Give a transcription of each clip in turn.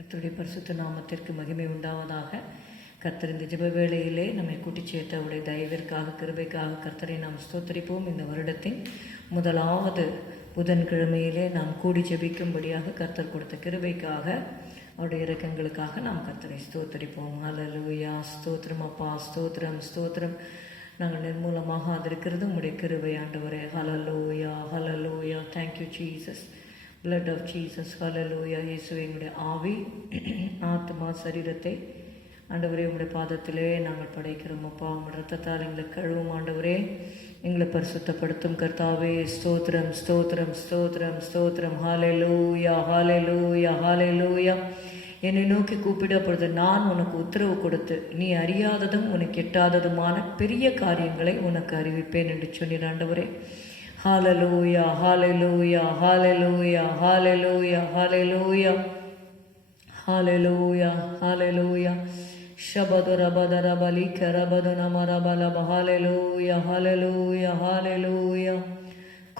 கர்த்தருடைய பரிசுத்த நாமத்திற்கு மகிமை உண்டாவதாக. கர்த்தர் இந்த ஜெப வேளையிலே நம்மை கூட்டிச் சேர்த்த அவருடைய தயவிற்காக கிருபைக்காக கர்த்தரை நாம் ஸ்தோத்திரிப்போம். இந்த வருடத்தின் முதலாவது புதன்கிழமையிலே நாம் கூடி ஜெபிக்கும்படியாக கர்த்தர் கொடுத்த கிருபைக்காக அவருடைய இரக்கங்களுக்காக நாம் கர்த்தரை ஸ்தோத்திரிப்போம். ஹல்லேலூயா. ஸ்தோத்திரம் அப்பா, ஸ்தோத்திரம் ஸ்தோத்திரம். நாங்கள் நிர்மூலமாக அதிருக்கிறது உம்முடைய கிருபை ஆண்டவரே. Hallelujah hallelujah. Thank you Jesus. blood of Jesus. Hallelujah. இயேசுவே, எங்களுடைய ஆவி ஆத்மா சரீரத்தை ஆண்டவரே உங்களுடைய பாதத்திலே நாங்கள் படைக்கிறோம் அப்பா. உங்களுடைய ரத்தத்தால் எங்களை கழுவும் ஆண்டவரே, எங்களை பரிசுத்தப்படுத்தும் கர்த்தாவே. ஸ்தோத்திரம் ஸ்தோத்திரம் ஸ்தோத்திரம் ஸ்தோத்திரம். ஹல்லேலூயா ஹல்லேலூயா ஹல்லேலூயா. என்னை நோக்கி கூப்பிடப்படுது, நான் உனக்கு உத்தரவு கொடுத்து நீ அறியாததும் உனக்கு எட்டாததுமான பெரிய காரியங்களை உனக்கு அறிவிப்பேன் என்று சொன்னீர் ஆண்டவரே. Hallelujah hallelujah hallelujah hallelujah hallelujah hallelujah ஹல்லேலூயா. ஷபதுர பதர பலிகர பதுன மரபல ஹல்லேலூயா ஹல்லேலூயா ஹல்லேலூயா.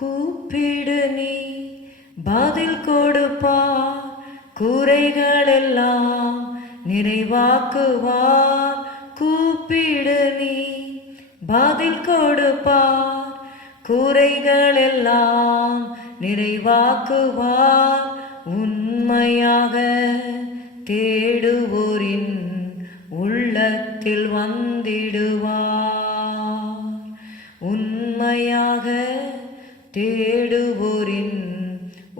கூப்பிடு நீ பதில் கொடுப்பார், குறைகள் எல்லாம் நிறைவாக்குவார். கூப்பிடு நீ பதில் கொடுப்பார், குறைகள் எல்லாம் நிறைவாக்குவார். உண்மையாக தேடுவோரின் உள்ளத்தில் வந்திடுவார். உண்மையாக தேடுவோரின்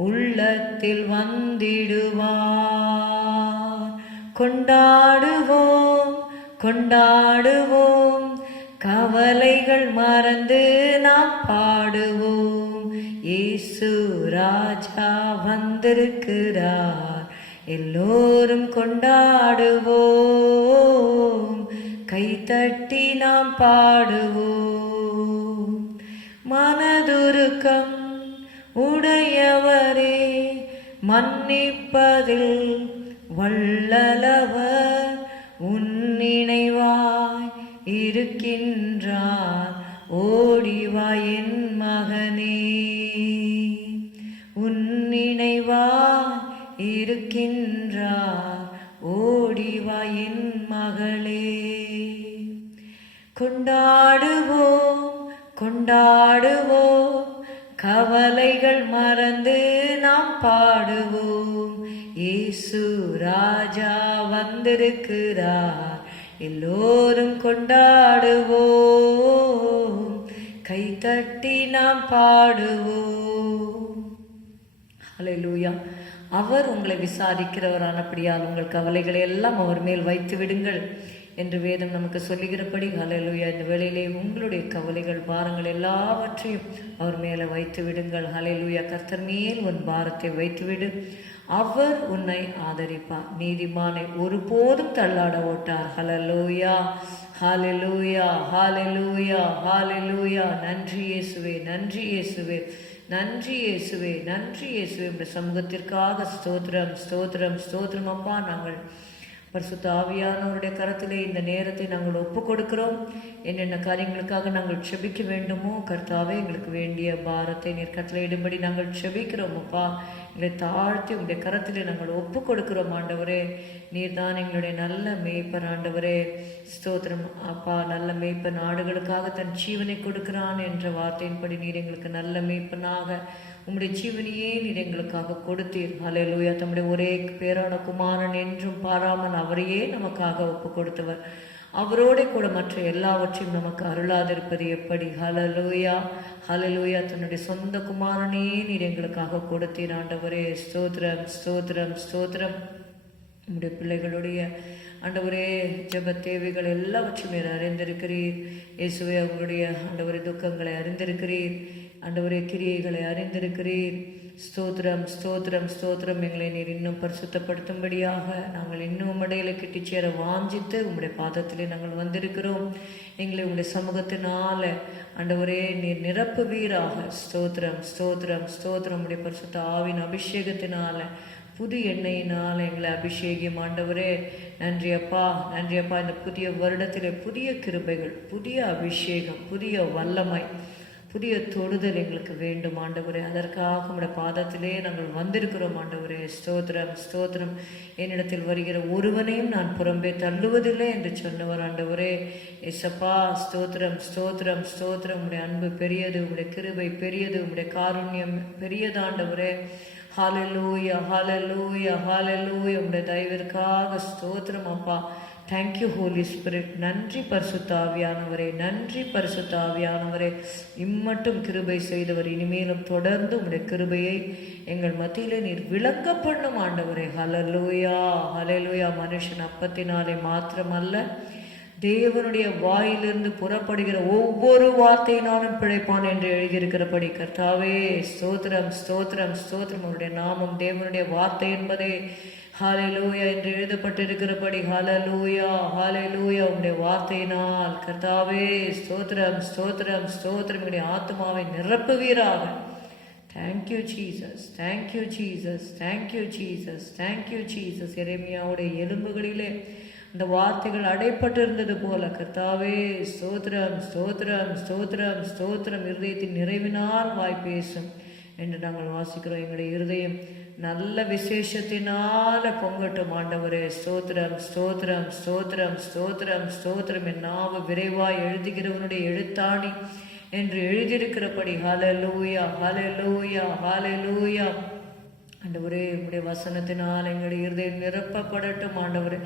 உள்ளத்தில் வந்திடுவார். கொண்டாடுவோம் கொண்டாடுவோம், கவலைகள் மறந்து நாம் பாடுவோம். இயேசு ராஜா வந்திருக்கிறார், எல்லோரும் கொண்டாடுவோம். கைதட்டி நாம் பாடுவோம். மனதுருக்கம் உடையவரே, மன்னிப்பதில் வல்லவர், உன்னினைவாய் இருக்கின்றார். ஓடிவா என் மகனே, உன்னினைவாய் இருக்கின்றார். ஓடிவா என் மகளே. கொண்டாடுவோம் கொண்டாடுவோம், கவலைகள் மறந்து நாம் பாடுவோம். இயேசு ராஜா வந்திருக்கிறார், எல்லோரும் கொண்டாடுவோம். கைதட்டி நாம் பாடுவோம். ஹல்லேலூயா. அவர் உங்களை விசாரிக்கிறவரானபடியால் உங்கள் கவலைகளை எல்லாம் அவர் மேல் வைத்து விடுங்கள் என்று வேதம் நமக்கு சொல்லுகிறபடி, ஹல்லேலூயா, இந்த வேளையிலே உங்களுடைய கவலைகள் பாரங்கள் எல்லாவற்றையும் அவர் மேலே வைத்து விடுங்கள். ஹல்லேலூயா. கர்த்தர் மேல் உன் பாரத்தை வைத்துவிடு, அவர் உன்னை ஆதரிப்பார். நீதிமானை ஒருபோதும் தள்ளாட ஓட்டார். ஹல்லேலூயா ஹல்லேலூயா ஹல்லேலூயா ஹல்லேலூயா. நன்றி இயேசுவே, நன்றி இயேசுவே, நன்றி இயேசுவே, நன்றி இயேசுவே. இந்த சமூகத்திற்காக ஸ்தோத்திரம் ஸ்தோத்திரம் ஸ்தோத்திரம் அப்பா. நாங்கள் பரிசுத்த ஆவியானவருடைய கரத்திலே இந்த நேரத்தை நாங்கள் ஒப்பு கொடுக்கிறோம். என்னென்ன காரியங்களுக்காக நாங்கள் செபிக்க வேண்டுமோ கர்த்தாவே, எங்களுக்கு வேண்டிய பாரத்தை நீர் கட்டளையிடும்படி நாங்கள் செபிக்கிறோம் அப்பா. எங்களை தாழ்த்தி உங்களுடைய கரத்திலே நாங்கள் ஒப்பு கொடுக்கிறோம் ஆண்டவரே. நீர் தான் எங்களுடைய நல்ல மேய்ப்பர் ஆண்டவரே. ஸ்தோத்திரம் அப்பா. நல்ல மேய்ப்பன் ஆடுகளுக்காக தன் ஜீவனை கொடுக்கிறான் என்ற வார்த்தையின்படி நீர் எங்களுக்கு நல்ல மேய்ப்பனாக உம்முடைய ஜீவனையே நீர் எங்களுக்காக கொடுத்தீர். ஹல்லேலூயா. தம்முடைய ஒரே பேரான குமாரன் என்றும் பாராமல் அவரையே நமக்காக ஒப்பு கொடுத்தவர். அவரோட கூட மற்ற எல்லாவற்றையும் நமக்கு அருளாதிருப்பது எப்படி? ஹல்லேலூயா ஹல்லேலூயா. தன்னுடைய சொந்த குமாரனே நீர் எங்களுக்காக கொடுத்தீர் ஆண்டவரே. ஸ்தோத்திரம் ஸ்தோத்திரம் ஸ்தோத்திரம். நம்முடைய பிள்ளைகளுடைய ஆண்டவரே ஜெப தேவைகள் எல்லாவற்றையும் நீர் அறிந்திருக்கிறீர். இயேசுவே, அவங்களுடைய ஆண்டவரே துக்கங்களை அறிந்திருக்கிறீர். ஆண்டவரே கிரியைகளை அறிந்திருக்கிறீர். ஸ்தோத்திரம் ஸ்தோத்திரம் ஸ்தோத்திரம். எங்களை நீர் இன்னும் பரிசுத்தப்படுத்தும்படியாக நாங்கள் இன்னும் இடையில கிட்டி சேர வாஞ்சித்து உங்களுடைய பாதத்திலே நாங்கள் வந்திருக்கிறோம். எங்களை உங்களுடைய சமூகத்தினால ஆண்டவரே நீர் நிரப்பு வீராக. ஸ்தோத்திரம் ஸ்தோத்திரம் ஸ்தோத்திரம். உடைய பரிசுத்த ஆவின் அபிஷேகத்தினால புது எண்ணெயினால் எங்களை அபிஷேகம் ஆண்டவரே. நன்றி அப்பா, நன்றி அப்பா. இந்த புதிய வருடத்திலே புதிய கிருபைகள், புதிய அபிஷேகம், புதிய வல்லமை புதிய தொடுதல் எங்களுக்கு வேண்டும் ஆண்டவரே. அதற்காக உம்முடைய பாதத்திலே நாங்கள் வந்திருக்கிறோம் ஆண்டவரே. ஸ்தோத்திரம் ஸ்தோத்திரம். என்னிடத்தில் வருகிற ஒருவனையும் நான் புறம்பே தள்ளுவதில்லை என்று சொன்னவர் ஆண்டவரே. ஏசப்பா ஸ்தோத்திரம் ஸ்தோத்திரம் ஸ்தோத்திரம். உம்முடைய அன்பு பெரியது, உம்முடைய கிருபை பெரியது, உம்முடைய காருண்யம் பெரியது ஆண்டவரே. ஹல்லேலூயா ஹல்லேலூயா ஹல்லேலூயா. உம்முடைய தயவிற்காக ஸ்தோத்திரம் அப்பா. Thank you Holi spirit. நன்றி பரிசுத்த ஆவியானவரே, நன்றி பரிசுத்த ஆவியானவரே. இம்மட்டும் கிருபை செய்தவர், இனிமேலும் தொடர்ந்து உம்முடைய கிருபையை எங்கள் மத்தியிலே நீர் விளங்க பண்ணும் ஆண்டவரே. ஹல்லேலூயா ஹல்லேலூயா. மனுஷன் அப்பத்தினாலே மாத்திரமல்ல, தேவனுடைய வாயிலிருந்து புறப்படுகிற ஒவ்வொரு வார்த்தையினாலும் பிழைப்பான் என்று எழுதியிருக்கிறபடி கர்த்தாவே ஸ்தோத்திரம் ஸ்தோத்திரம் ஸ்தோத்திரம். அவருடைய நாமம் தேவனுடைய வார்த்தை என்பதே ஹல்லேலூயா என்று எழுதப்பட்டிருக்கிறபடி ஹல்லேலூயா ஹல்லேலூயா. உம்முடைய வார்த்தையினால் கர்த்தாவே ஸ்தோத்திரம் ஸ்தோத்திரம் ஸ்தோத்திரம். என்னுடைய ஆத்மாவை நிரப்புவீராக. Thank you Jesus, thank you Jesus, thank you Jesus, thank you Jesus. எரேமியாவுடைய எலும்புகளிலே இந்த வார்த்தைகள் அடைப்பட்டிருந்தது போல கர்த்தாவே ஸ்தோத்திரம் ஸ்தோத்திரம் ஸ்தோத்திரம் ஸ்தோத்திரம். இருதயத்தின் நிறைவினால் வாய் பேசும் என்று நாங்கள் வாசிக்கிறோம். எங்களுடைய இருதயம் நல்ல விசேஷத்தினால பொங்கட்டும் ஆண்டவரே. ஸ்தோத்திரம் ஸ்தோத்திரம் ஸ்தோத்திரம் ஸ்தோத்திரம் ஸ்தோத்திரம். என் நாவு விரைவாய் எழுதுகிறவனுடைய எழுத்தாணி என்று எழுதியிருக்கிறபடி ஹல்லேலூயா ஹல்லேலூயா ஹல்லேலூயா. ஆண்டவரே உம்முடைய வசனத்தினால் எங்களுடைய இருதயம் நிரப்பப்படட்டும் ஆண்டவரே.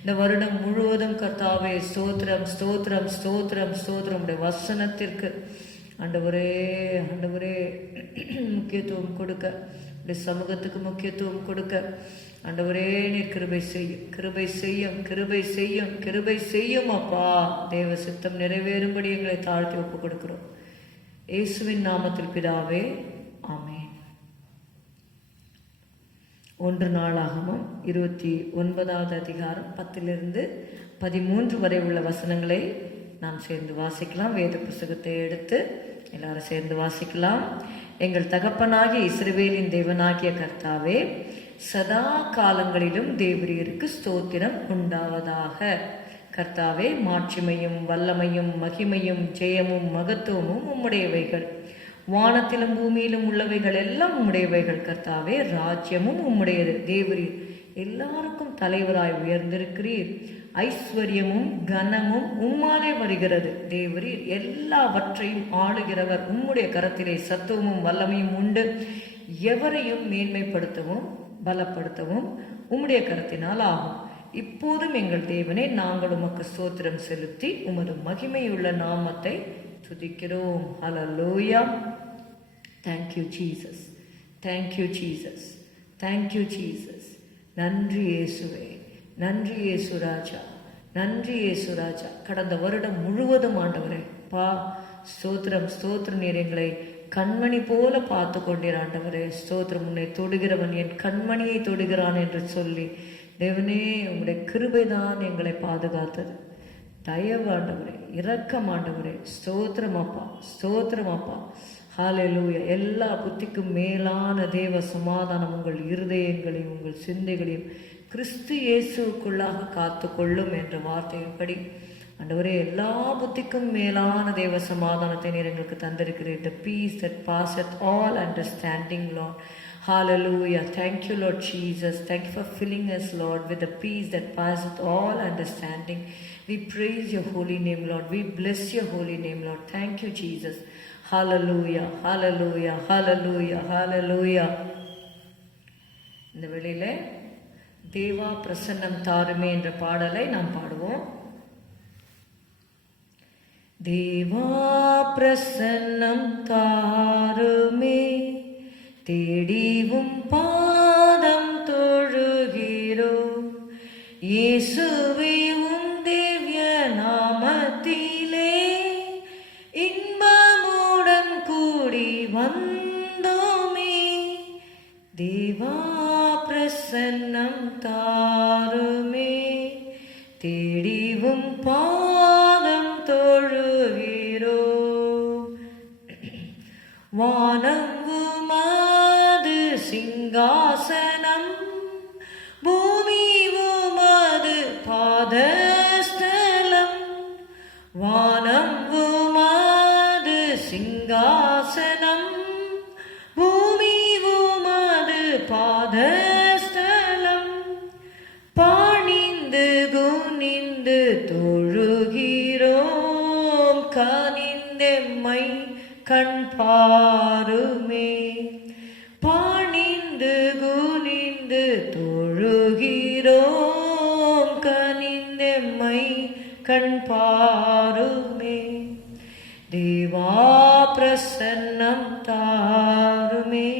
இந்த வருடம் முழுவதும் கர்த்தாவே ஸ்தோத்திரம் ஸ்தோத்திரம் ஸ்தோத்திரம் ஸ்தோத்திரம். உம்முடைய வசனத்திற்கு ஆண்டவரே ஆண்டவரே முக்கியத்துவம் கொடுக்க, உடைய சமூகத்துக்கு முக்கியத்துவம் கொடுக்க ஆண்டவரே நீர் கிருபை செய்யும், கிருபை செய்யும், கிருபை செய்யும், கிருபை செய்யும் அப்பா. தேவ சித்தம் நிறைவேறும்படி எங்களை தாழ்த்தி ஒப்புக் கொடுக்கிறோம் இயேசுவின் நாமத்தில் பிதாவே, ஆமென். 1 நாளாகமம் 29வது அதிகாரம் 10-13 வரை உள்ள வசனங்களை நாம் சேர்ந்து வாசிக்கலாம். வேத புஸ்தகத்தை எடுத்து எல்லாரும் சேர்ந்து வாசிக்கலாம். எங்கள் தகப்பனாகிய இஸ்ரவேலின் தேவனாகிய கர்த்தாவே, சதா காலங்களிலும் தேவரீருக்கு ஸ்தோத்திரம் உண்டாவதாக. கர்த்தாவே, மாட்சிமையும் வல்லமையும் மகிமையும் ஜெயமும் மகத்துவமும் உம்முடையவைகள். வானத்திலும் பூமியிலும் உள்ளவைகள் எல்லாம் உம்முடையவைகள். கர்த்தாவே, ராஜ்யமும் உம்முடையது. தேவரீர் எல்லாருக்கும் தலைவராய் உயர்ந்திருக்கிறீர். ஐஸ்வர்யமும் கனமும் உம்மாலே வருகிறது. தேவரீர் எல்லாவற்றையும் ஆளுகிறவர். உம்முடைய கரத்திலே சத்துவமும் வல்லமையும் உண்டு. எவரையும் மேன்மைப்படுத்தவும் பலப்படுத்தவும் உம்முடைய கரத்தினால் ஆகும். இப்போதும் எங்கள் தேவனே, நாங்கள் உமக்கு ஸ்தோத்திரம் செலுத்தி உமது மகிமையுள்ள நாமத்தை துதிக்கிறோம். Hallelujah. Thank you Jesus, thank you Jesus, thank you Jesus. நன்றி இயேசுவே, நன்றி இயேசு ராஜா, நன்றி இயேசு ராஜா. கடந்த வருடம் முழுவதும் ஆண்டவரே பா ஸ்தோத்திரம் ஸ்தோத்திரம். நீர் எங்களை கண்மணி போல பார்த்து கொண்டீர் ஆண்டவரே. ஸ்தோத்திரம். உன்னை தொடுகிறவன் என் கண்மணியை தொடுகிறான் என்று சொல்லி தேவனே, உங்களுடைய கிருபைதான் எங்களை பாதுகாத்தது. தயவு ஆண்டவரே, இரக்கம் ஆண்டவரே. ஸ்தோத்திரம் அப்பா, ஸ்தோத்திரம் அப்பா. ஹல்லேலூயா. எல்லா புத்திக்கும் மேலான தேவ சமாதானம் உங்கள் இருதயங்களையும் உங்கள் சிந்தைகளையும் கிறிஸ்து இயேசுக்குள்ளாக காத்து கொள்ளும் என்ற வார்த்தையின்படி ஆண்டவரே, எல்லா புத்திக்கும் மேலான தேவ சமாதானத்தை நீர் எங்களுக்கு தந்திருக்கிறீர். The peace that passeth all understanding, Lord. Hallelujah. Thank you, Lord Jesus. Thank you for filling us, Lord, with the peace that passeth all understanding. We praise your holy name, Lord. We bless your holy name, Lord. Thank you, Jesus. Hallelujah. Hallelujah. Hallelujah. Hallelujah. இந்த வேளையில தேவா பிரசன்னம் தாருமே என்ற பாடலை நாம் பாடுவோம். தேவா பிரசன்னம் தாருமே, தேடிவும் பாதம் தொழுகிறோம். இயேசுவே உம் திவ்ய நாமத்திலே இன்பமுடன் கூடி வந்தோமே. தேவா பிரசன்னம் தாருமே, தேடிவும் பாதம் தொழுகிறோ. வானம் உமது சிங்காசனம், பூமி உமது பாதஸ்தலம். வானம் உமது சிங்காசனம், கண் பாருமே. பணிந்து குனிந்து தொழுகிறோம் கனிந்தெம்மை கண் பாருமே. தேவா பிரசன்னம் தாருமே.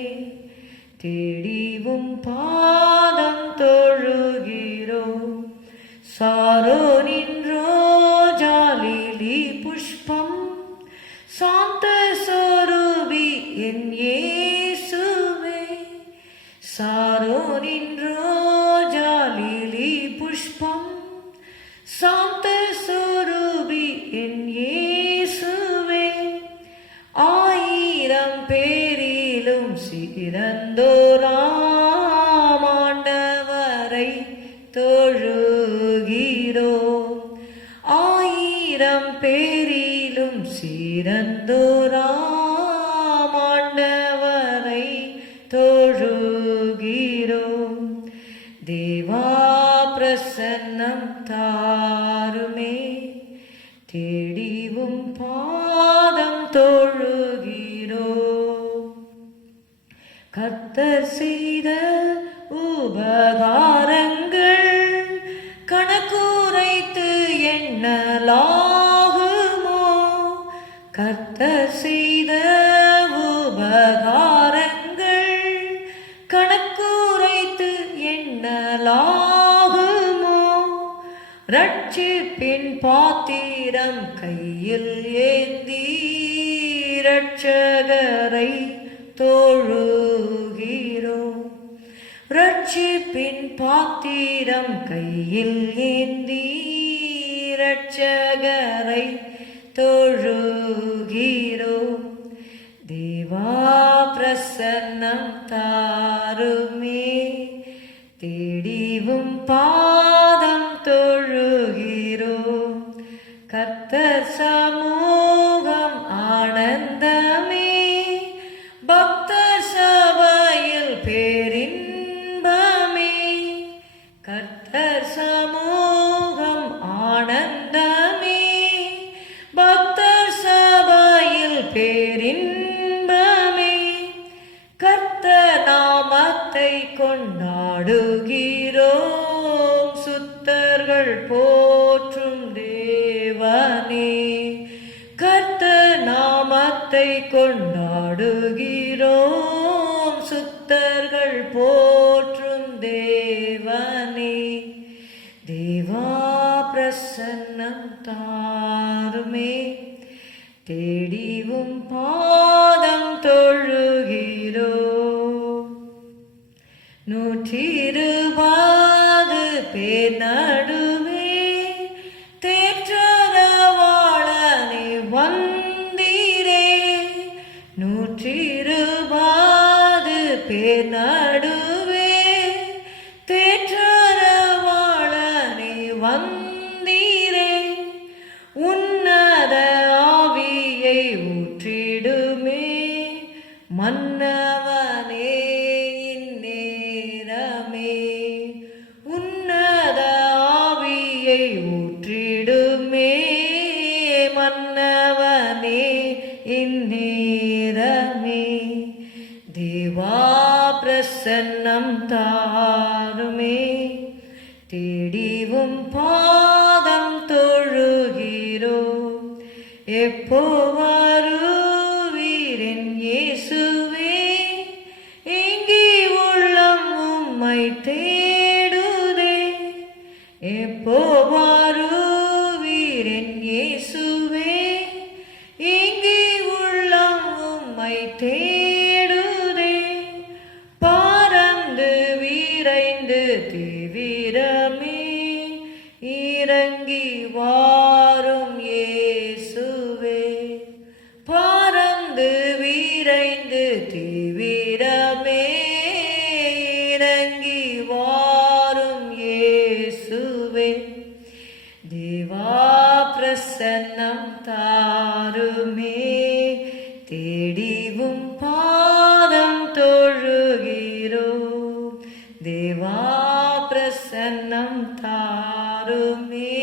தேடிவும் பாதம் தொழுகிறோம். சாரோனின் ரோஜாலிலி புஷ்பம் சாந்த சொரூபி என் இயேசுவே. சாரோனின் ரோஜாலிலி புஷ்பம் சாந்த சொரூபி என் இயேசுவே. ஆயிரம் பேரிலும் சிறந்தோராம் ஆண்டவரை தொழுகிறோம். ஆயிரம் பேரிலும் சிறந்தோராம் ஆண்டவரை தொழுகிறோம். தேவா பிரசன்னம் தாருமே. தேடிவும் பாதம் தொழுகிறோம். கர்த்தர் செய்த உபகாரங்கள் கணக்குரைத்து எண்ணலாகுமோ. கர்த்தர் செய்த உபகாரங்கள் கணக்குரைத்து எண்ணலாகுமோ. ரட்சிப்பின் பாத்திரம் கையில் ஏந்தி இரட்சகரை தொழுகிறோம். ரட்சிப்பின் பாத்திரம் கையில் ஏந்தி இரட்சகரை தொழுகிறோம். தேவா பிரசன்னம் தாருமே. தேடிவும் பாதம் தொழுகிறோம். கர்த்தர் சமூகம் ஆனந்தமே. பக்தர் சபையில் பேரின்பமே. கர்த்தர் சமூகம் ஆனந்தமே. பக்தர் சபையில் பேரின்பமே. கர்த்தர் நாமத்தை கொண்டாடுகிறோம். சுத்தர்கள் போற்றும் தேவனே. கர்த்தர் நாமத்தை கொண்டாடுகிறோம். சுத்தர்கள் போற்றும் தேவனே. தேவா பிரசன்னம் தாருமே. தேடிவும் பாதம் தொழுகிறோம். 120 பேர் நடுவே தேற்றரவாளனே வந்தீரே. 120 பேர் நடுவே தேற்றரவாளனே வந்தீரே. உன்னத ஆவியை ஊற்றிடுமே மன்னவனே இந்நேரமே. உன்னத ஆவியை ஊற்றிடுமே மன்னவனே இந்நேரமே. தேவா பிரசன்னம் தாருமே. தேடிவும் பாதம் தொழுகிறோம். எப்போ வருவீரின் இயேசுவே. எங்கே உள்ளம் உம்மை தேடுதே. எப்போ வருவீரின் இயேசுவே. எங்கே உள்ளம் உம்மை தேடுதே. பறந்து விரைந்து தீவிரமே இறங்கி வாரும் இயேசுவே. பறந்து விரைந்து தீவிரமே இறங்கி வாரும் இயேசுவே. தேவா பிரசன்னம் தாருமே. தேடிவும் பாதம் தொழுகிறோம். தேவா பிரசன்னம் தாருமே.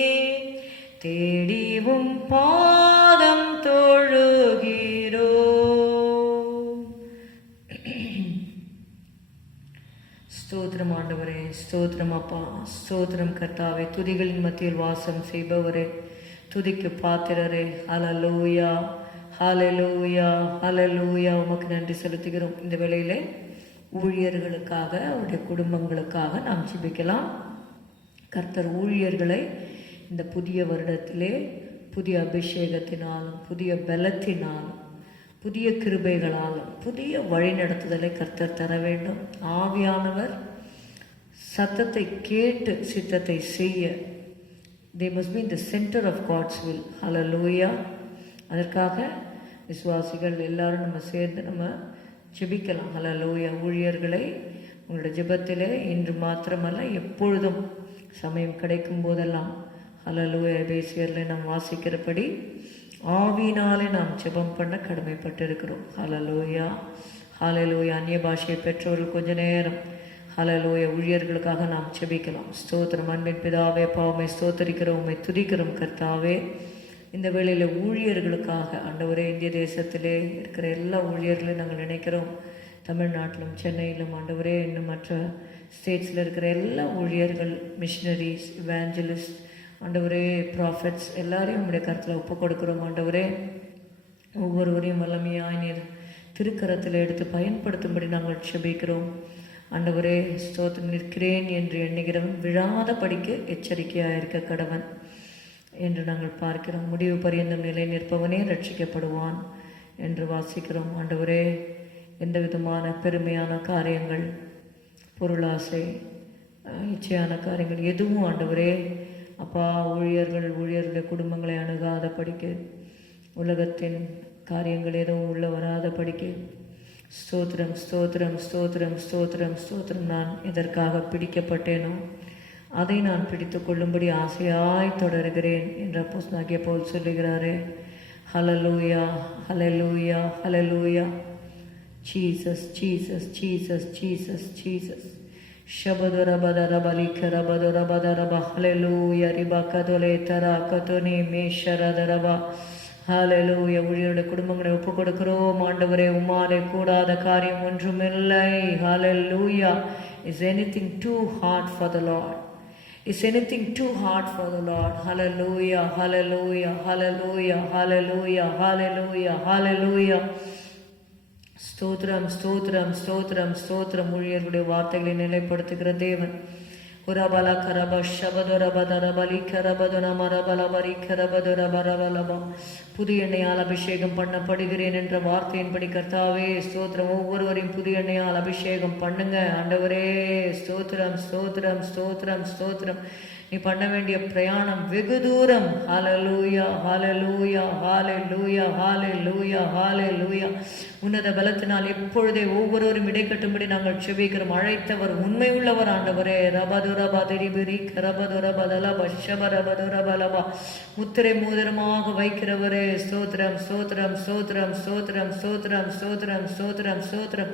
தேடிவும் பாதம் தொழுகிறோம். ஆண்டவரே. ஸ்தோத்திரம் அப்பா, ஸ்தோத்திரம் கர்த்தாவே. துதிகளின் மத்தியில் வாசம் செய்பவரே, துதிக்கு பாத்திரரே. ஹல்லேலூயா, ஹல்லேலூயா, ஹல்லேலூயா. உமக்கு நன்றி செலுத்துகிறோம். இந்த வேளையிலே ஊழியர்களுக்காக, அவருடைய குடும்பங்களுக்காக நாம் ஜெபிக்கலாம். கர்த்தர் ஊழியர்களை இந்த புதிய வருடத்திலே புதிய அபிஷேகத்தினாலும், புதிய பலத்தினாலும், புதிய கிருபைகளாலும், புதிய வழிநடத்துதலை கர்த்தர் தர வேண்டும். ஆவியானவர் சத்தத்தை கேட்டு சித்தத்தை செய்ய, they must be in the center of God's will. Hallelujah. அதற்காக விசுவாசிகள் எல்லாரும் நம்ம சேர்ந்து நம்ம ஜெபிக்கலாம். ஹல்லேலூயா. ஊழியர்களை உங்களுடைய ஜெபத்திலே இன்று மாத்திரமல்ல, எப்பொழுதும் சமயம் கிடைக்கும் போதெல்லாம் ஹல்லேலூயா. எபேசியரில் நாம் வாசிக்கிறபடி ஆவியினாலே நாம் ஜெபம் பண்ண கடமைப்பட்டிருக்கிறோம். ஹல்லேலூயா, ஹல்லேலூயா. அந்நிய பாஷையை பெற்றவர்கள் கொஞ்ச நேரம் ஹல்லேலூயா ஊழியர்களுக்காக நாம் ஜெபிக்கலாம். ஸ்தோத்திரம். அன்பின் பிதாவே, பாவமை ஸ்தோத்தரிக்கிறோம், உம்மை துதிக்கிறோம் கர்த்தாவே. இந்த வேளையில் ஊழியர்களுக்காக ஆண்டவரே, இந்திய தேசத்திலே இருக்கிற எல்லா ஊழியர்களையும் நாங்கள் நினைக்கிறோம். தமிழ்நாட்டிலும் சென்னையிலும் ஆண்டவரே, இன்னும் மற்ற ஸ்டேட்ஸில் இருக்கிற எல்லா ஊழியர்கள், மிஷினரிஸ், இவாஞ்சலிஸ்ட், ஆண்டவரே, ப்ராஃபெட்ஸ் எல்லாரையும் உங்களுடைய கருத்தில் ஒப்பு கொடுக்குறோம். ஆண்டவரே, ஒவ்வொருவரையும் வல்லமையாய் நீர் திருக்கரத்தில் எடுத்து பயன்படுத்தும்படி நாங்கள் ஜெபிக்கிறோம். ஆண்டவரே, ஸ்தோத்திரம். நிற்கிறேன் என்று எண்ணுகிறவன் விழாத படிக்க எச்சரிக்கையாக இருக்க கடவன் என்று நாங்கள் பார்க்கிறோம். முடிவு பரியந்தம் நிலை நிற்பவனே ரட்சிக்கப்படுவான் என்று வாசிக்கிறோம். ஆண்டவரே, எந்த விதமான பெருமையான காரியங்கள், பொருளாசை, இச்சையான காரியங்கள் எதுவும் ஆண்டவரே அப்பா ஊழியர்களுடைய குடும்பங்களை அணுகாத படிக்க, உலகத்தின் காரியங்கள் எதுவும் உள்ள வராத படிக்க. ஸ்தோத்திரம், ஸ்தோத்திரம், ஸ்தோத்திரம், ஸ்தோத்திரம், ஸ்தோத்திரம். நான் எதற்காக பிடிக்கப்பட்டேனோ அதை நான் பிடித்து கொள்ளும்படி ஆசையாய் தொடர்கிறேன் என்று அப்போஸ்தலனாகிய பவுல் சொல்லுகிறாரே. Hallelujah, hallelujah, hallelujah. Jesus, Jesus, Jesus, Jesus, Jesus. ஷபதுரபதரபலிக்கரபதுரபதரப. ஹல்லேலூயா. ரிபகதொலே தராகதொனி மேஷரதரப. ஹல்லேலூயா. ஊழியருடைய குடும்பங்களை ஒப்பு கொடுக்கிறோம். ஆண்டவரே, உம்மாலே கூடாத காரியம் ஒன்றுமில்லை. ஹல்லேலூயா. Is anything too hard for the Lord? Is anything too hard for the Lord? Hallelujah, hallelujah, hallelujah, hallelujah, hallelujah, hallelujah. ஸ்தோத்திரம், ஸ்தோத்திரம், ஸ்தோத்திரம், ஸ்தோத்திரம். ஊழியர்களுடைய வார்த்தைகளை நிலைப்படுத்துகிற தேவன். உரபல கரப ஷபதுரபதரபலி கரபதுன மரபலபரி கரபதுரபரபலப. புதிய எண்ணெயால் அபிஷேகம் பண்ணப்படுகிறேன் என்ற வார்த்தையின்படி கர்த்தாவே ஸ்தோத்திரம். ஒவ்வொருவரையும் புதிய எண்ணெயால் அபிஷேகம் பண்ணுங்க ஆண்டவரே. ஸ்தோத்திரம், ஸ்தோத்திரம், ஸ்தோத்திரம், ஸ்தோத்திரம். நீ பண்ண வேண்டிய பிரயாணம் வெகு தூரம். ஹல்லேலூயா, ஹல்லேலூயா, ஹல்லேலூயா, ஹல்லேலூயா, ஹல்லேலூயா. உன்னத பலத்தினால் எப்பொழுதே ஒவ்வொருவரும் இடைக்கட்டும்படி நாங்கள் செபிக்கிறோம். அழைத்தவர் உண்மை உள்ளவர் ஆண்டவரே. ரபதுரபதிரிபிரி கரபதுரபதலப ஷபரபதுரபலபா. முத்திரை மோதிரமாக வைக்கிறவரே. ஸ்தோத்திரம், ஸ்தோத்திரம், ஸ்தோத்திரம், ஸ்தோத்திரம், ஸ்தோத்திரம், ஸ்தோத்திரம், ஸ்தோத்திரம், ஸ்தோத்திரம்.